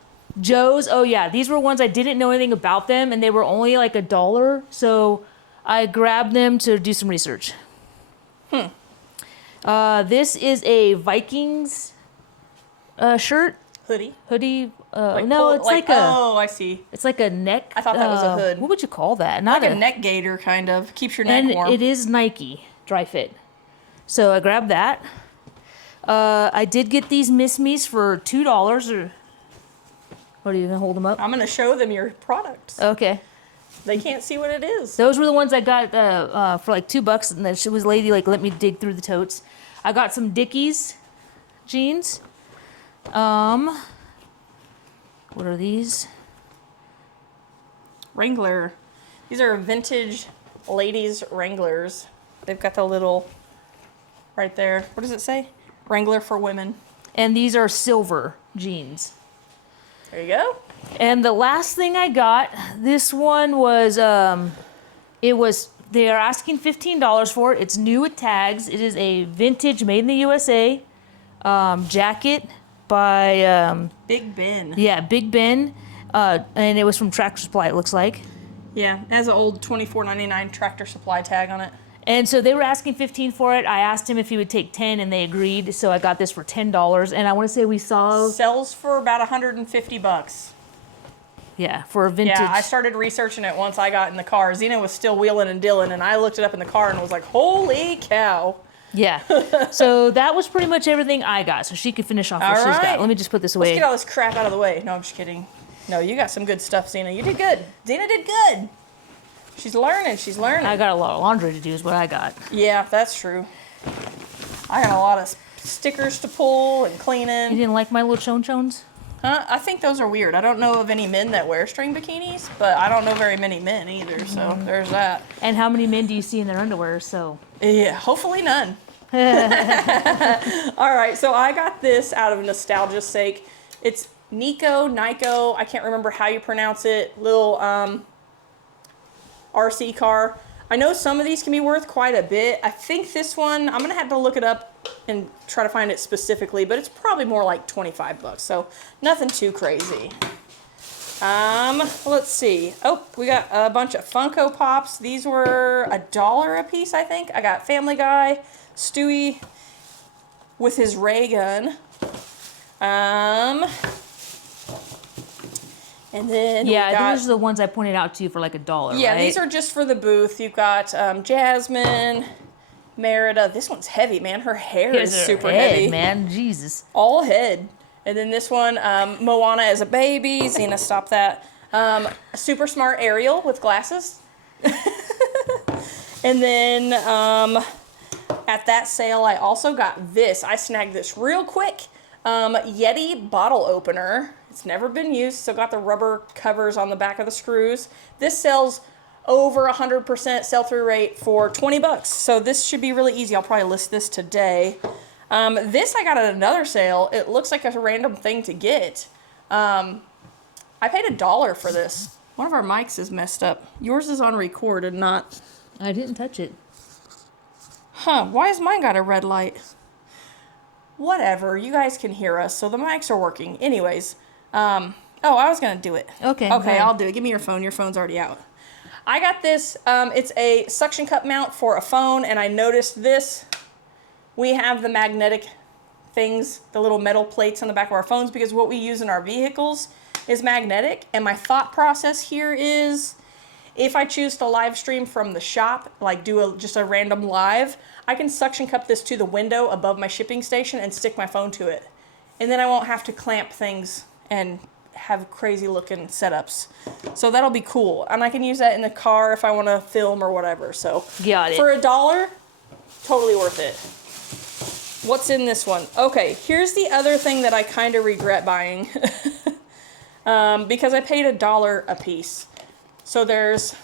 Joe's. Oh yeah, these were ones I didn't know anything about them, and they were only like $1, so I grabbed them to do some research. This is a Vikings shirt. Hoodie. No, it's like a. Oh, I see. It's like a neck. I thought that was a hood. What would you call that? Not Like a neck gaiter, kind of. Keeps your neck and warm. it is Nike dry fit. So I grabbed that. I did get these Miss Me's for $2. Or what, are you gonna hold them up? I'm going to show them your products. Okay. They can't see what it is. Those were the ones I got for like $2, and then she was lady like let me dig through the totes. I got some Dickies jeans. What are these? Wrangler. These are vintage ladies Wranglers. They've got the little right there. What does it say? Wrangler for women. And these are silver jeans. There you go. And the last thing I got, this one was they are asking $15 for it. It's new with tags. It is a vintage made in the USA jacket by Big Ben. yeah, Big Ben. And it was from Tractor Supply, it looks like. Yeah, it has an old $24.99 Tractor Supply tag on it. And so they were asking $15 for it. I asked him if he would take 10 and they agreed. So I got this for $10. And I want to say we saw Sells for about $150. yeah, for a vintage. Yeah, I started researching it once I got in the car. Zena was still wheeling and dealing, and I looked it up in the car and was like, holy cow. Yeah. So that was pretty much everything I got. So she could finish off what she's got. right. Let me just put this Let's away. get all this crap out of the way. No, I'm just kidding. No, you got some good stuff, Zena. You did good. Zena did good. She's learning. She's learning. I got a lot of laundry to do is what I got. Yeah, that's true. I got a lot of stickers to pull and You cleaning. didn't like my little chon-chons? Huh? I think those are weird. I don't know of any men that wear string bikinis, but I don't know very many men either, so there's that. And how many men do you see in their underwear? So Yeah, hopefully none. All right, so I got this out of nostalgia's sake. It's Nico, I can't remember how you pronounce it, little RC car. I know some of these can be worth quite a bit. I think this one, I'm gonna have to look it up and try to find it specifically, but it's probably more like 25 bucks, so nothing too crazy. Let's see. Oh, we got a bunch of Funko Pops. These were $1 a piece, I think. I got Family Guy, Stewie with his ray gun. And then yeah, we got, these are the ones I pointed out to you for like $1. yeah, right? these are just for the booth. You've got Jasmine, Merida. This one's heavy, man. Her hair Here's is her super head, heavy. man. Jesus. All head. And then this one, Moana as a baby. Zena, stop that. Super smart Ariel with glasses. And then at that sale, I also got this. I snagged this real quick. Yeti bottle opener. It's never been used. Still got the rubber covers on the back of the screws. This sells over 100% sell-through rate for 20 bucks. So this should be really easy. I'll probably list this today. This I got at another sale. It looks like a random thing to get. I paid $1 for this. One of our mics is messed up. Yours is on record and not. I didn't touch it. Huh, why has mine got a red light? Whatever, you guys can hear us, so the mics are working. Anyways, I was gonna do it. Okay. Okay, I'll do it. Give me your phone. Your phone's already out. I got this. It's a suction cup mount for a phone, and I noticed this. We have the magnetic things, the little metal plates on the back of our phones, because what we use in our vehicles is magnetic. And my thought process here is, if I choose to live stream from the shop, like do just a random live, I can suction cup this to the window above my shipping station and stick my phone to it. And then I won't have to clamp things and have crazy looking setups. So that'll be cool. And I can use that in the car if I want to film or whatever. So Got it. for $1, totally worth it. What's in this one? Okay, here's the other thing that I kind of regret buying. Because I paid $1 a piece. So there's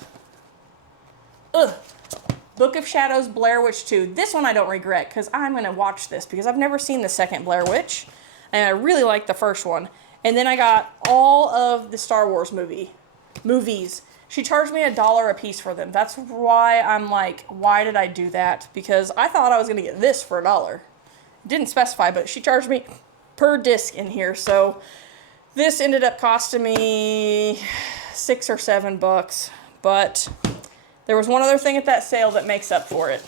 Book of Shadows, Blair Witch 2. This one I don't regret because I'm going to watch this because I've never seen the second Blair Witch. And I really like the first one. And then I got all of the Star Wars movies. She charged me $1 a piece for them. That's why I'm like, why did I do that? Because I thought I was going to get this for $1. Didn't specify, but she charged me per disc in here. So this ended up costing me $6 or $7. But there was one other thing at that sale that makes up for it.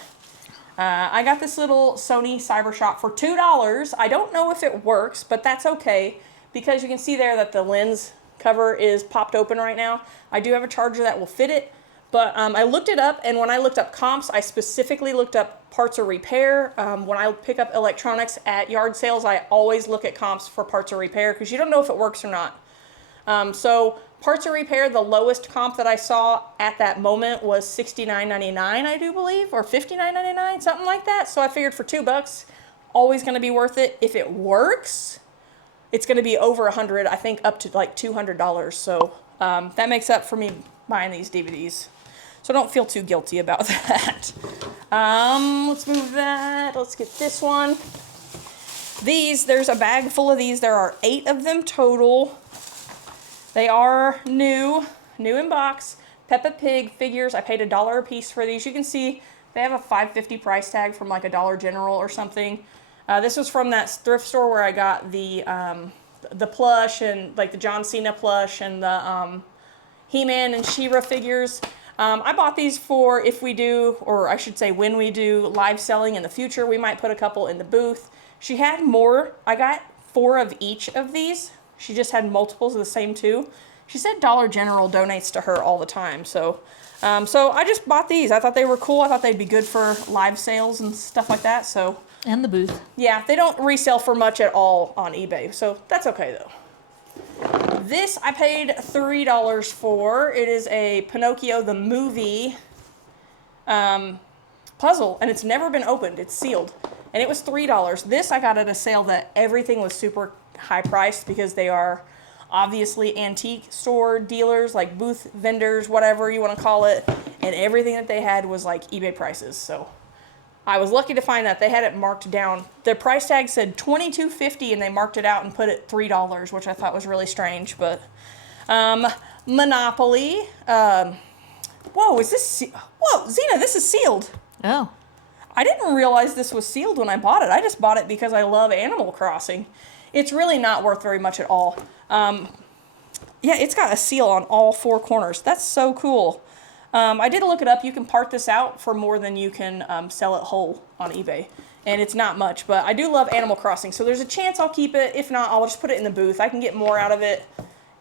I got this little Sony Cybershot for $2. I don't know if it works, but that's okay. Because you can see there that the lens cover is popped open right now. I do have a charger that will fit it. But I looked it up, and when I looked up comps, I specifically looked up parts or repair. When I pick up electronics at yard sales, I always look at comps for parts or repair because you don't know if it works or not. So parts or repair, the lowest comp that I saw at that moment was $69.99, I do believe, or $59.99, something like that. So I figured for $2, always going to be worth it. If it works, it's going to be over $100, I think up to like $200. So that makes up for me buying these DVDs. So don't feel too guilty about that. Let's move that. Let's get this one. These, there's a bag full of these. There are 8 of them total. They are new in box. Peppa Pig figures. I paid $1 a piece for these. You can see they have a $5.50 price tag from like a Dollar General or something. This was from that thrift store where I got the plush and like the John Cena plush and the He-Man and She-Ra figures. I bought these for if we do, or I should say when we do live selling in the future, we might put a couple in the booth. She had more. I got 4 of each of these. She just had multiples of the same 2. She said Dollar General donates to her all the time. So I just bought these. I thought they were cool. I thought they'd be good for live sales and stuff like that. So And the booth. yeah, they don't resell for much at all on eBay. So that's okay though. This I paid $3 for. It is a Pinocchio the movie puzzle, and it's never been opened. It's sealed, and it was $3. This I got at a sale that everything was super high priced because they are obviously antique store dealers, like booth vendors, whatever you want to call it, and everything that they had was like eBay prices. So I was lucky to find that they had it marked down. The price tag said $22.50 and they marked it out and put it $3, which I thought was really strange. But Monopoly. Whoa, Zena, this is sealed. Oh. I didn't realize this was sealed when I bought it. I just bought it because I love Animal Crossing. It's really not worth very much at all. Yeah, it's got a seal on all 4 corners. That's so cool. I did look it up. You can part this out for more than you can sell it whole on eBay. And it's not much, but I do love Animal Crossing. So there's a chance I'll keep it. If not, I'll just put it in the booth. I can get more out of it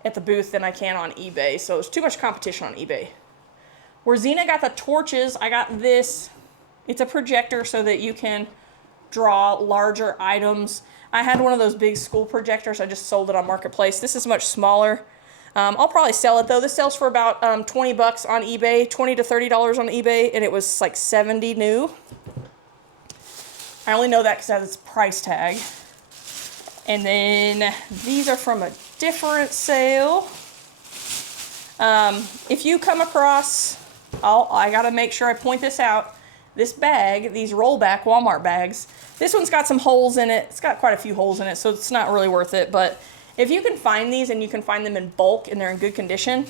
at the booth than I can on eBay. So there's too much competition on eBay. Where Xena got the torches, I got this. It's a projector so that you can draw larger items. I had one of those big school projectors. I just sold it on Marketplace. This is much smaller. I'll probably sell it though. This sells for about $20 on eBay, $20 to $30 on eBay, and it was like $70 new. I only know that because it has its price tag. And then these are from a different sale. If you come across, I gotta make sure I point this out. This bag, these rollback Walmart bags, this one's got some holes in it. It's got quite a few holes in it, so it's not really worth it. But if you can find these and you can find them in bulk and they're in good condition,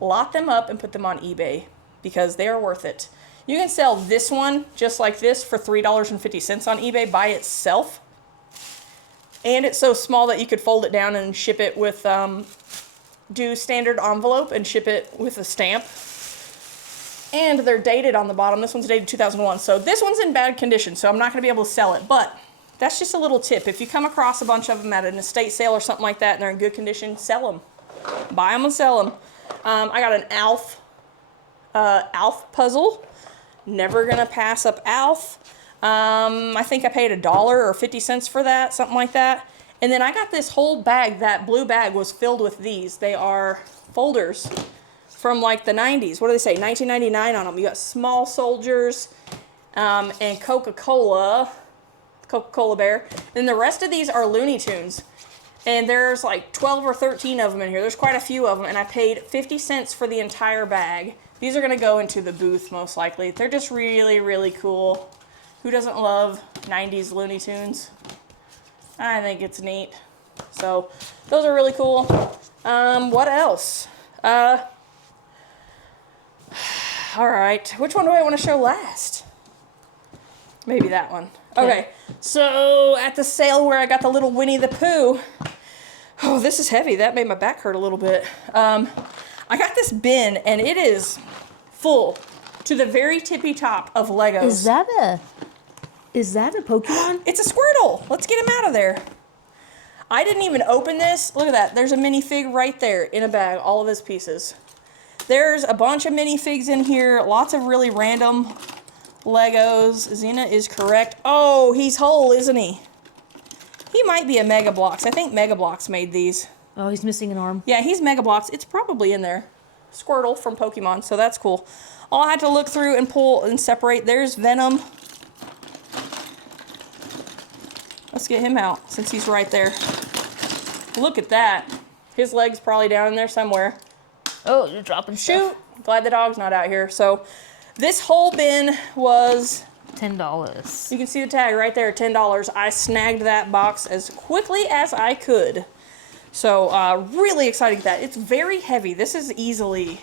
lot them up and put them on eBay because they are worth it. You can sell this one just like this for $3.50 on eBay by itself. And it's so small that you could fold it down and ship it with, do standard envelope and ship it with a stamp. And they're dated on the bottom. This one's dated 2001. So this one's in bad condition, so I'm not going to be able to sell it. But that's just a little tip. If you come across a bunch of them at an estate sale or something like that and they're in good condition, sell them. Buy them and sell them. I got an Alf puzzle. Never going to pass up Alf. I think I paid $1 or 50 cents for that, something like that. And then I got this whole bag. That blue bag was filled with these. They are folders from like the 90s. What do they say? 1999 on them. You got Small Soldiers and Coca-Cola Bear. And the rest of these are Looney Tunes. And there's like 12 or 13 of them in here. There's quite a few of them. And I paid 50 cents for the entire bag. These are going to go into the booth most likely. They're just really, really cool. Who doesn't love 90s Looney Tunes? I think it's neat. So those are really cool. What else? All right. Which one do I want to show last? Maybe that one. Okay. So at the sale where I got the little Winnie the Pooh. Oh, this is heavy. That made my back hurt a little bit. I got this bin and it is full to the very tippy top of Legos. Is that a Pokemon? It's a Squirtle. Let's get him out of there. I didn't even open this. Look at that. There's a minifig right there in a bag. All of his pieces. There's a bunch of minifigs in here. Lots of really random Legos. Xena is correct. Oh, he's whole, isn't he? He might be a Mega Bloks. I think Mega Bloks made these. Oh, he's missing an arm. Yeah, he's Mega Bloks. It's probably in there. Squirtle from Pokemon, so that's cool. All I had to look through and pull and separate. There's Venom. Let's get him out since he's right there. Look at that. His leg's probably down in there somewhere. Oh, you're dropping stuff. Shoot. Glad the dog's not out here. So this whole bin was $10. You can see the tag right there, $10. I snagged that box as quickly as I could. So really excited that. It's very heavy. This is easily,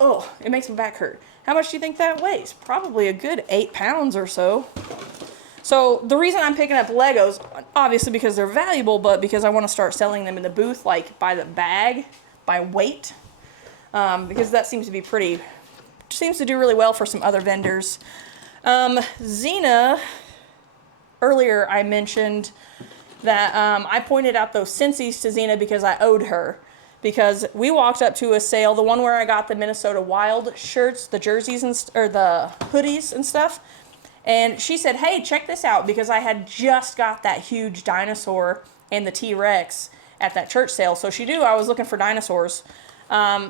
oh, it makes my back hurt. How much do you think that weighs? Probably a good 8 pounds or so. So the reason I'm picking up Legos, obviously because they're valuable, but because I want to start selling them in the booth, like by the bag, by weight, because that seems to be seems to do really well for some other vendors. Xena, earlier I mentioned that I pointed out those Cincy's to Xena because I owed her. Because we walked up to a sale, the one where I got the Minnesota Wild shirts, the jerseys, or the hoodies and stuff. And she said, hey, check this out, because I had just got that huge dinosaur and the T-Rex at that church sale. So she knew I was looking for dinosaurs.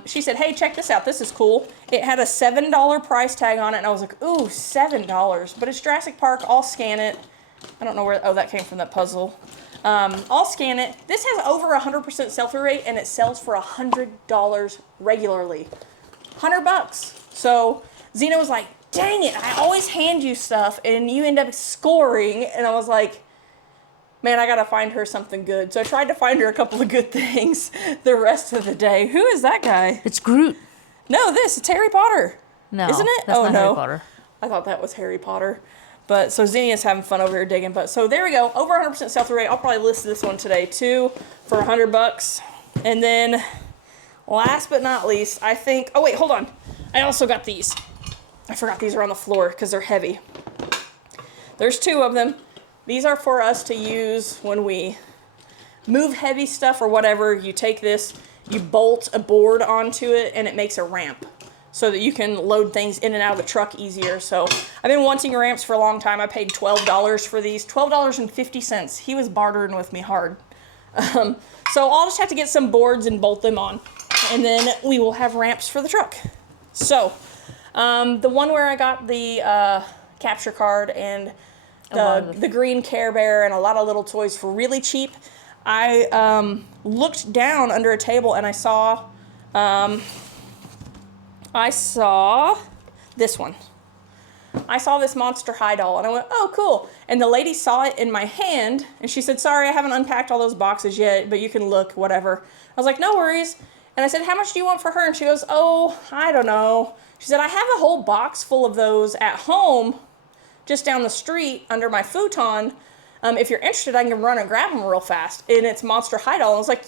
She said, hey, check this out. This is cool. It had a $7 price tag on it. And I was like, ooh, $7. But it's Jurassic Park. I'll scan it. I don't know where, oh, that came from that puzzle. I'll scan it. This has over 100% sell-through rate, and it sells for $100 regularly. $100. So Xena was like, dang it, I always hand you stuff, and you end up scoring. And I was like, man, I gotta find her something good. So I tried to find her a couple of good things the rest of the day. Who is that guy? It's Groot. No, it's Harry Potter. No, isn't it? That's oh not no, Harry Potter. I thought that was Harry Potter. But so Xenia's having fun over here digging. But so there we go, over 100% sell-through rate. I'll probably list this one today too for $100. And then last but not least, I think. Oh wait, hold on. I also got these. I forgot these are on the floor because they're heavy. There's 2 of them. These are for us to use when we move heavy stuff or whatever. You take this, you bolt a board onto it, and it makes a ramp so that you can load things in and out of the truck easier. So I've been wanting ramps for a long time. I paid $12 for these, $12.50. He was bartering with me hard. So I'll just have to get some boards and bolt them on, and then we will have ramps for the truck. So the one where I got the capture card and the green Care Bear and a lot of little toys for really cheap, I looked down under a table and I saw this one. I saw this Monster High doll and I went, oh, cool. And the lady saw it in my hand and she said, sorry, I haven't unpacked all those boxes yet, but you can look, whatever. I was like, no worries. And I said, how much do you want for her? And she goes, oh, I don't know. She said, I have a whole box full of those at home just down the street under my futon. If you're interested, I can run and grab them real fast. And it's Monster High doll. And I was like,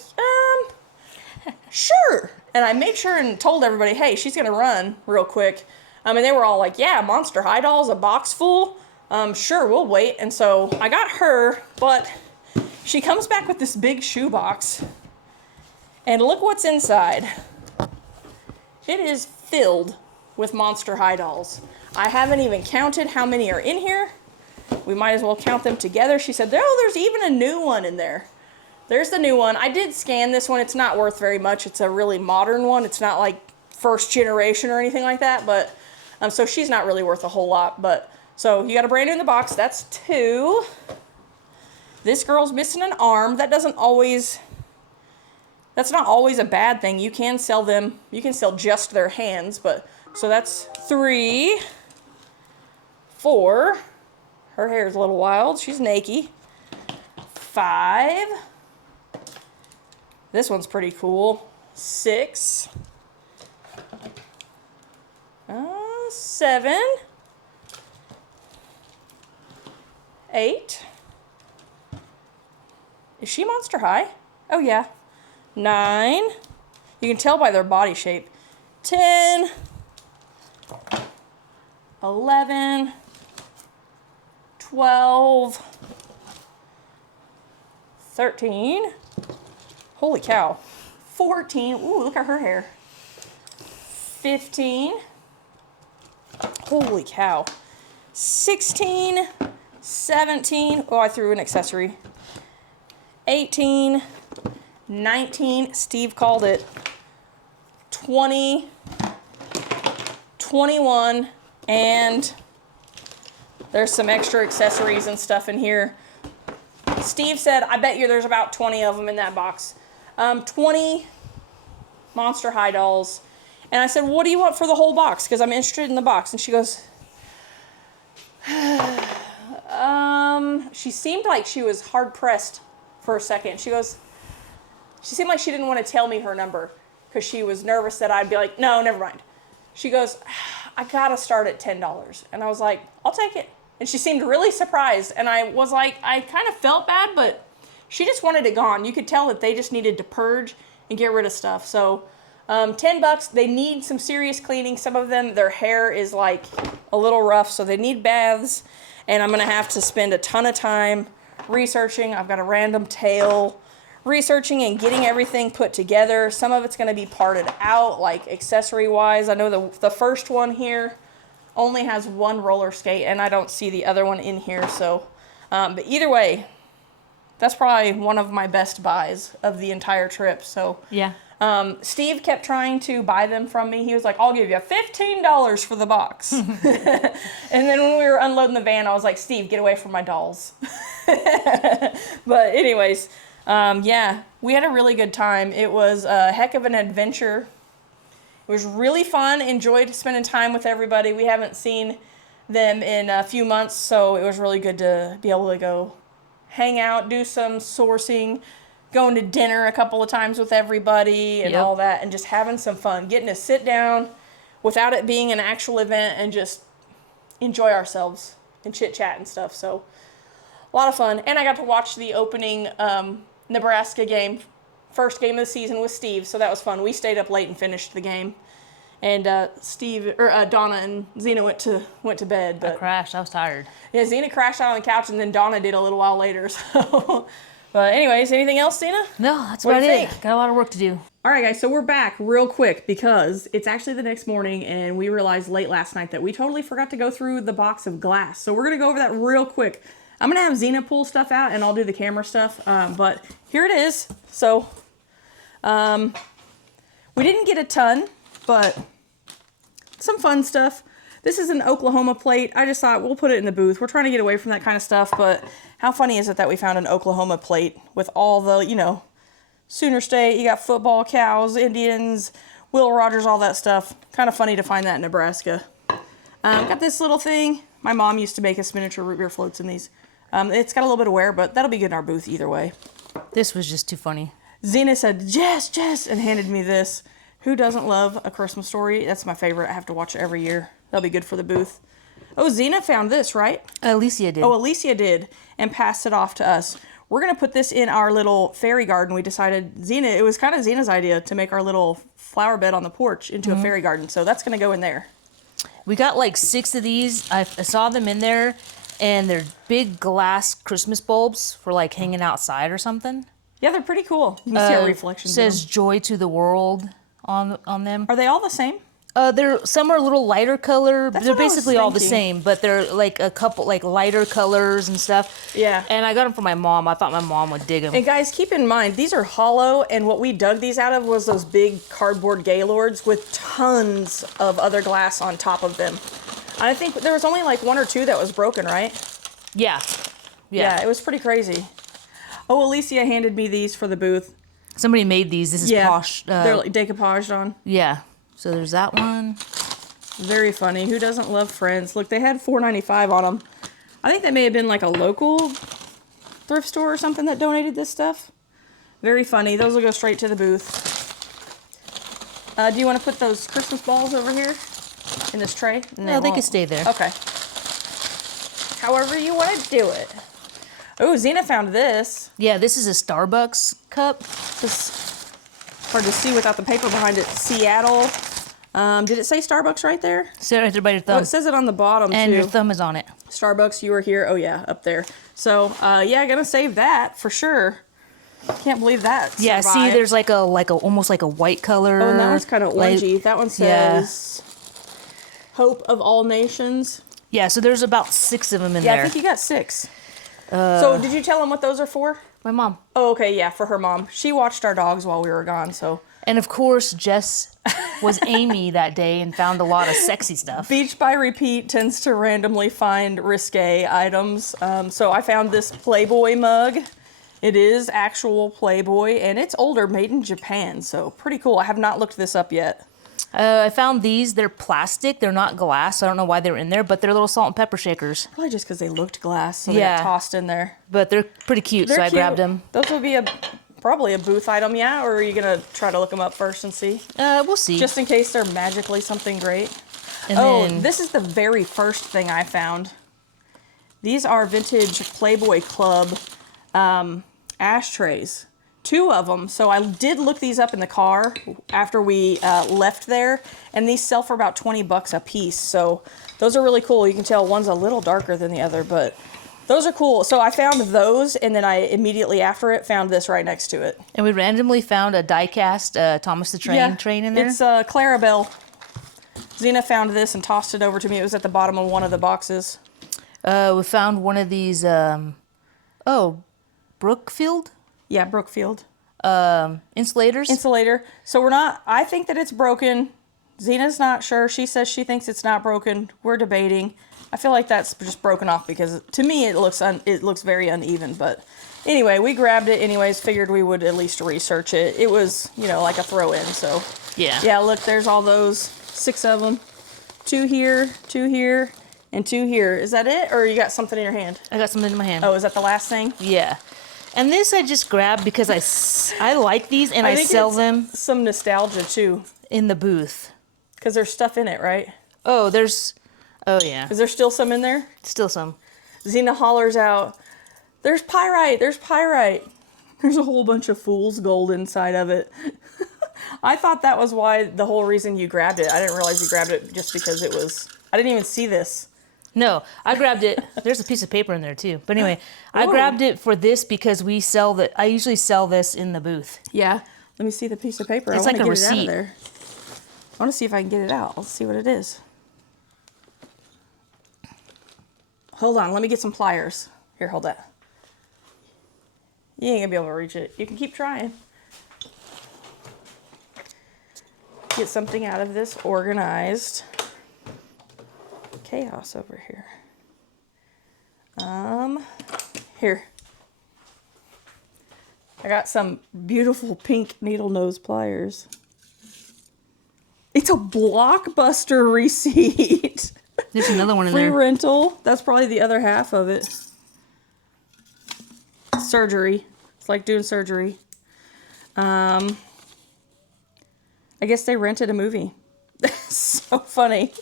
sure. And I made sure and told everybody, hey, she's going to run real quick. And they were all like, yeah, Monster High doll's a box full. Sure, we'll wait. And so I got her, but she comes back with this big shoe box. And look what's inside. It is filled with Monster High dolls. I haven't even counted how many are in here. we might as well count them together. She said, oh, there's even a new one in there. There's the new one. I did scan this one. It's not worth very much. It's a really modern one. It's not like first generation or anything like that, but so she's not really worth a whole lot. But so you got a brand new in the box. That's 2. This girl's missing an arm. That's not always a bad thing. You can sell them. You can sell just their hands, but so that's 3, 4. Her hair's a little wild. She's naked. 5. This one's pretty cool. 6. 7. 8. Is she Monster High? Oh, yeah. 9. You can tell by their body shape. 10. 11. 12. 13. Holy cow. 14. Ooh, look at her hair. 15. Holy cow. 16. 17. Oh, I threw an accessory. 18. 19. Steve called it. 20. 21. And there's some extra accessories and stuff in here. Steve said, I bet you there's about 20 of them in that box. 20 Monster High dolls. And I said, what do you want for the whole box? Because I'm interested in the box. And she goes, she seemed like she was hard pressed for a second. She seemed like she didn't want to tell me her number because she was nervous that I'd be like, no, never mind. She goes, I gotta start at $10. And I was like, I'll take it. And she seemed really surprised. And I was like, I kind of felt bad, but she just wanted it gone. You could tell that they just needed to purge and get rid of stuff. So $10. They need some serious cleaning. Some of them, their hair is like a little rough, so they need baths. And I'm gonna have to spend a ton of time researching. I've got a random tail, researching and getting everything put together. Some of it's gonna be parted out, like accessory wise. I know the first one here only has one roller skate, and I don't see the other one in here. So, but either way, that's probably one of my best buys of the entire trip. So yeah. Steve kept trying to buy them from me. He was like, I'll give you $15 for the box. And then when we were unloading the van, I was like, Steve, get away from my dolls. But anyways, yeah, we had a really good time. It was a heck of an adventure. It was really fun. Enjoyed spending time with everybody. We haven't seen them in a few months, so it was really good to be able to go hang out, do some sourcing, going to dinner a couple of times with everybody and all that, and just having some fun, getting to sit down without it being an actual event and just enjoy ourselves and chit chat and stuff. So a lot of fun. And I got to watch the opening Nebraska game, first game of the season with Steve, so that was fun. We stayed up late and finished the game. And Donna and Zena went to bed. But I crashed. I was tired. Yeah, Zena crashed out on the couch, and then Donna did a little while later. So, but anyways, anything else, Zena? No, that's What about do you it. think? Got a lot of work to do. All right, guys, so we're back real quick because it's actually the next morning, and we realized late last night that we totally forgot to go through the box of glass. So we're going to go over that real quick. I'm going to have Zena pull stuff out, and I'll do the camera stuff. But here it is. So we didn't get a ton, but some fun stuff. This is an Oklahoma plate. I just thought we'll put it in the booth. We're trying to get away from that kind of stuff, but how funny is it that we found an Oklahoma plate with all the, Sooner State, you got football, cows, Indians, Will Rogers, all that stuff. Kind of funny to find that in Nebraska. Got this little thing. My mom used to make us miniature root beer floats in these. It's got a little bit of wear, but that'll be good in our booth either way. This was just too funny. Zena said, Jess, and handed me this. Who doesn't love A Christmas Story? That's my favorite. I have to watch it every year. That'll be good for the booth. Oh, Zena found this, right? Alicia did. Oh, Alicia did, and passed it off to us. We're going to put this in our little fairy garden. We decided, it was kind of Zena's idea to make our little flower bed on the porch into a fairy garden. So that's going to go in there. We got like 6 of these. I saw them in there, and they're big glass Christmas bulbs for like hanging outside or something. Yeah, they're pretty cool. You can see our reflections. Says "Joy to the World" on them. Are they all the same? Some are a little lighter color, but That's they're what I was basically all the thinking. same, but they're like a couple like lighter colors and stuff. Yeah. And I got them for my mom. I thought my mom would dig them. And guys, keep in mind, these are hollow, and what we dug these out of was those big cardboard Gaylords with tons of other glass on top of them. And I think there was only like 1 or 2 that was broken, right? Yeah. Yeah, it was pretty crazy. Oh, Alicia handed me these for the booth. Somebody made these. This is posh. They're like decoupaged on. Yeah. So there's that one. Very funny. Who doesn't love Friends? Look, they had $4.95 on them. I think that may have been like a local thrift store or something that donated this stuff. Very funny. Those will go straight to the booth. Do you want to put those Christmas balls over here in this tray? No, they can stay there. Okay. However you want to do it. Oh, Xena found this. Yeah, this is a Starbucks cup. It's hard to see without the paper behind it. Seattle. Did it say Starbucks right there? So right there by your thumb. Oh, it says it on the bottom and too. your thumb is on it. Starbucks, you were here. Oh yeah, up there. So yeah, gonna save that for sure. Can't believe that. Yeah, see, survived. there's like a almost like a white color. Oh, and that one's kind of orangey. Like, That one says Hope of All Nations. yeah, so there's about 6 of them in Yeah, there. I think you got 6. So did you tell them what those are for? My mom. Oh, okay, yeah, for her mom. She watched our dogs while we were gone, so. And of course, Jess was Amy that day and found a lot of sexy stuff. Beach by Repeat tends to randomly find risque items. So I found this Playboy mug. It is actual Playboy, and it's older, made in Japan, so pretty cool. I have not looked this up yet. I found these. They're plastic. They're not glass. So I don't know why they're in there, but they're little salt and pepper shakers. Probably just because they looked glass, so they Yeah. got tossed in there. But they're pretty cute, They're so I cute. grabbed them. Those would be probably a booth item, yeah? Or are you going to try to look them up first and see? We'll see. Just in case they're magically something great. and Oh, then, this is the very first thing I found. These are vintage Playboy Club ashtrays. 2 of them. So I did look these up in the car after we left there, and these sell for about $20 a piece. So those are really cool. You can tell one's a little darker than the other, but those are cool. So I found those, and then I immediately after it found this right next to it. and we randomly found a die-cast Thomas the Train in there. It's Clarabelle. Xena found this and tossed it over to me. It was at the bottom of one of the boxes. We found one of these, Brookfield Yeah, Brookfield. insulators. Insulator. So I think that it's broken. Xena's not sure. She says she thinks it's not broken. We're debating. I feel like that's just broken off because to me it looks very uneven. But anyway, we grabbed it anyways. Figured we would at least research it. It was, like a throw in. So yeah. yeah, look, there's all those 6 of them. 2 here, 2 here, and 2 here. Is that it, or you got something in your hand? I got something in my hand. Oh, is that the last thing? Yeah. And this I just grabbed because I like these and I think sell it's them some nostalgia too, in the booth. because there's stuff in it, right? Oh, yeah. Is there still some in there? Still some. Xena hollers out, there's pyrite, there's pyrite. There's a whole bunch of fool's gold inside of it. I thought that was why the whole reason you grabbed it. I didn't realize you grabbed it just because I didn't even see this. No, I grabbed it. There's a piece of paper in there too. But anyway, I Ooh. grabbed it for this because I usually sell this in the booth. Yeah. Let me see the piece of paper. It's I like want a to get it out receipt. of there. I want to see if I can get it out. Let's see what it is. Hold on. Let me get some pliers. Here, hold that. You ain't going to be able to reach it. You can keep trying. Get something out of this organized chaos over here. Here. I got some beautiful pink needle nose pliers. It's a Blockbuster receipt. There's another one in Free there. rental. That's probably the other half of it. Surgery. It's like doing surgery. I guess they rented a movie. So funny.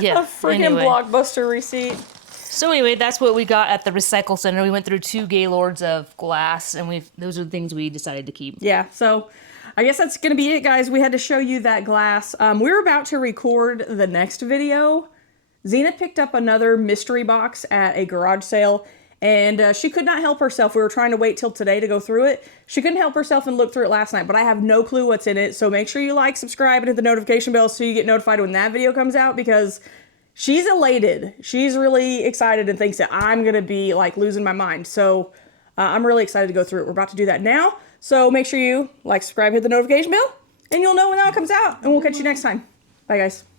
Yeah. A freaking anyway. Blockbuster receipt. So anyway, that's what we got at the recycle center. We went through 2 Gaylords of glass, and those are the things we decided to keep. Yeah, so I guess that's going to be it, guys. We had to show you that glass. We were about to record the next video. Xena picked up another mystery box at a garage sale, And she could not help herself. We were trying to wait till today to go through it. She couldn't help herself and look through it last night, but I have no clue what's in it. So make sure you like, subscribe, and hit the notification bell so you get notified when that video comes out, because she's elated. She's really excited and thinks that I'm going to be like losing my mind. So I'm really excited to go through it. We're about to do that now. So make sure you like, subscribe, hit the notification bell, and you'll know when that comes out. And we'll catch you next time. Bye, guys.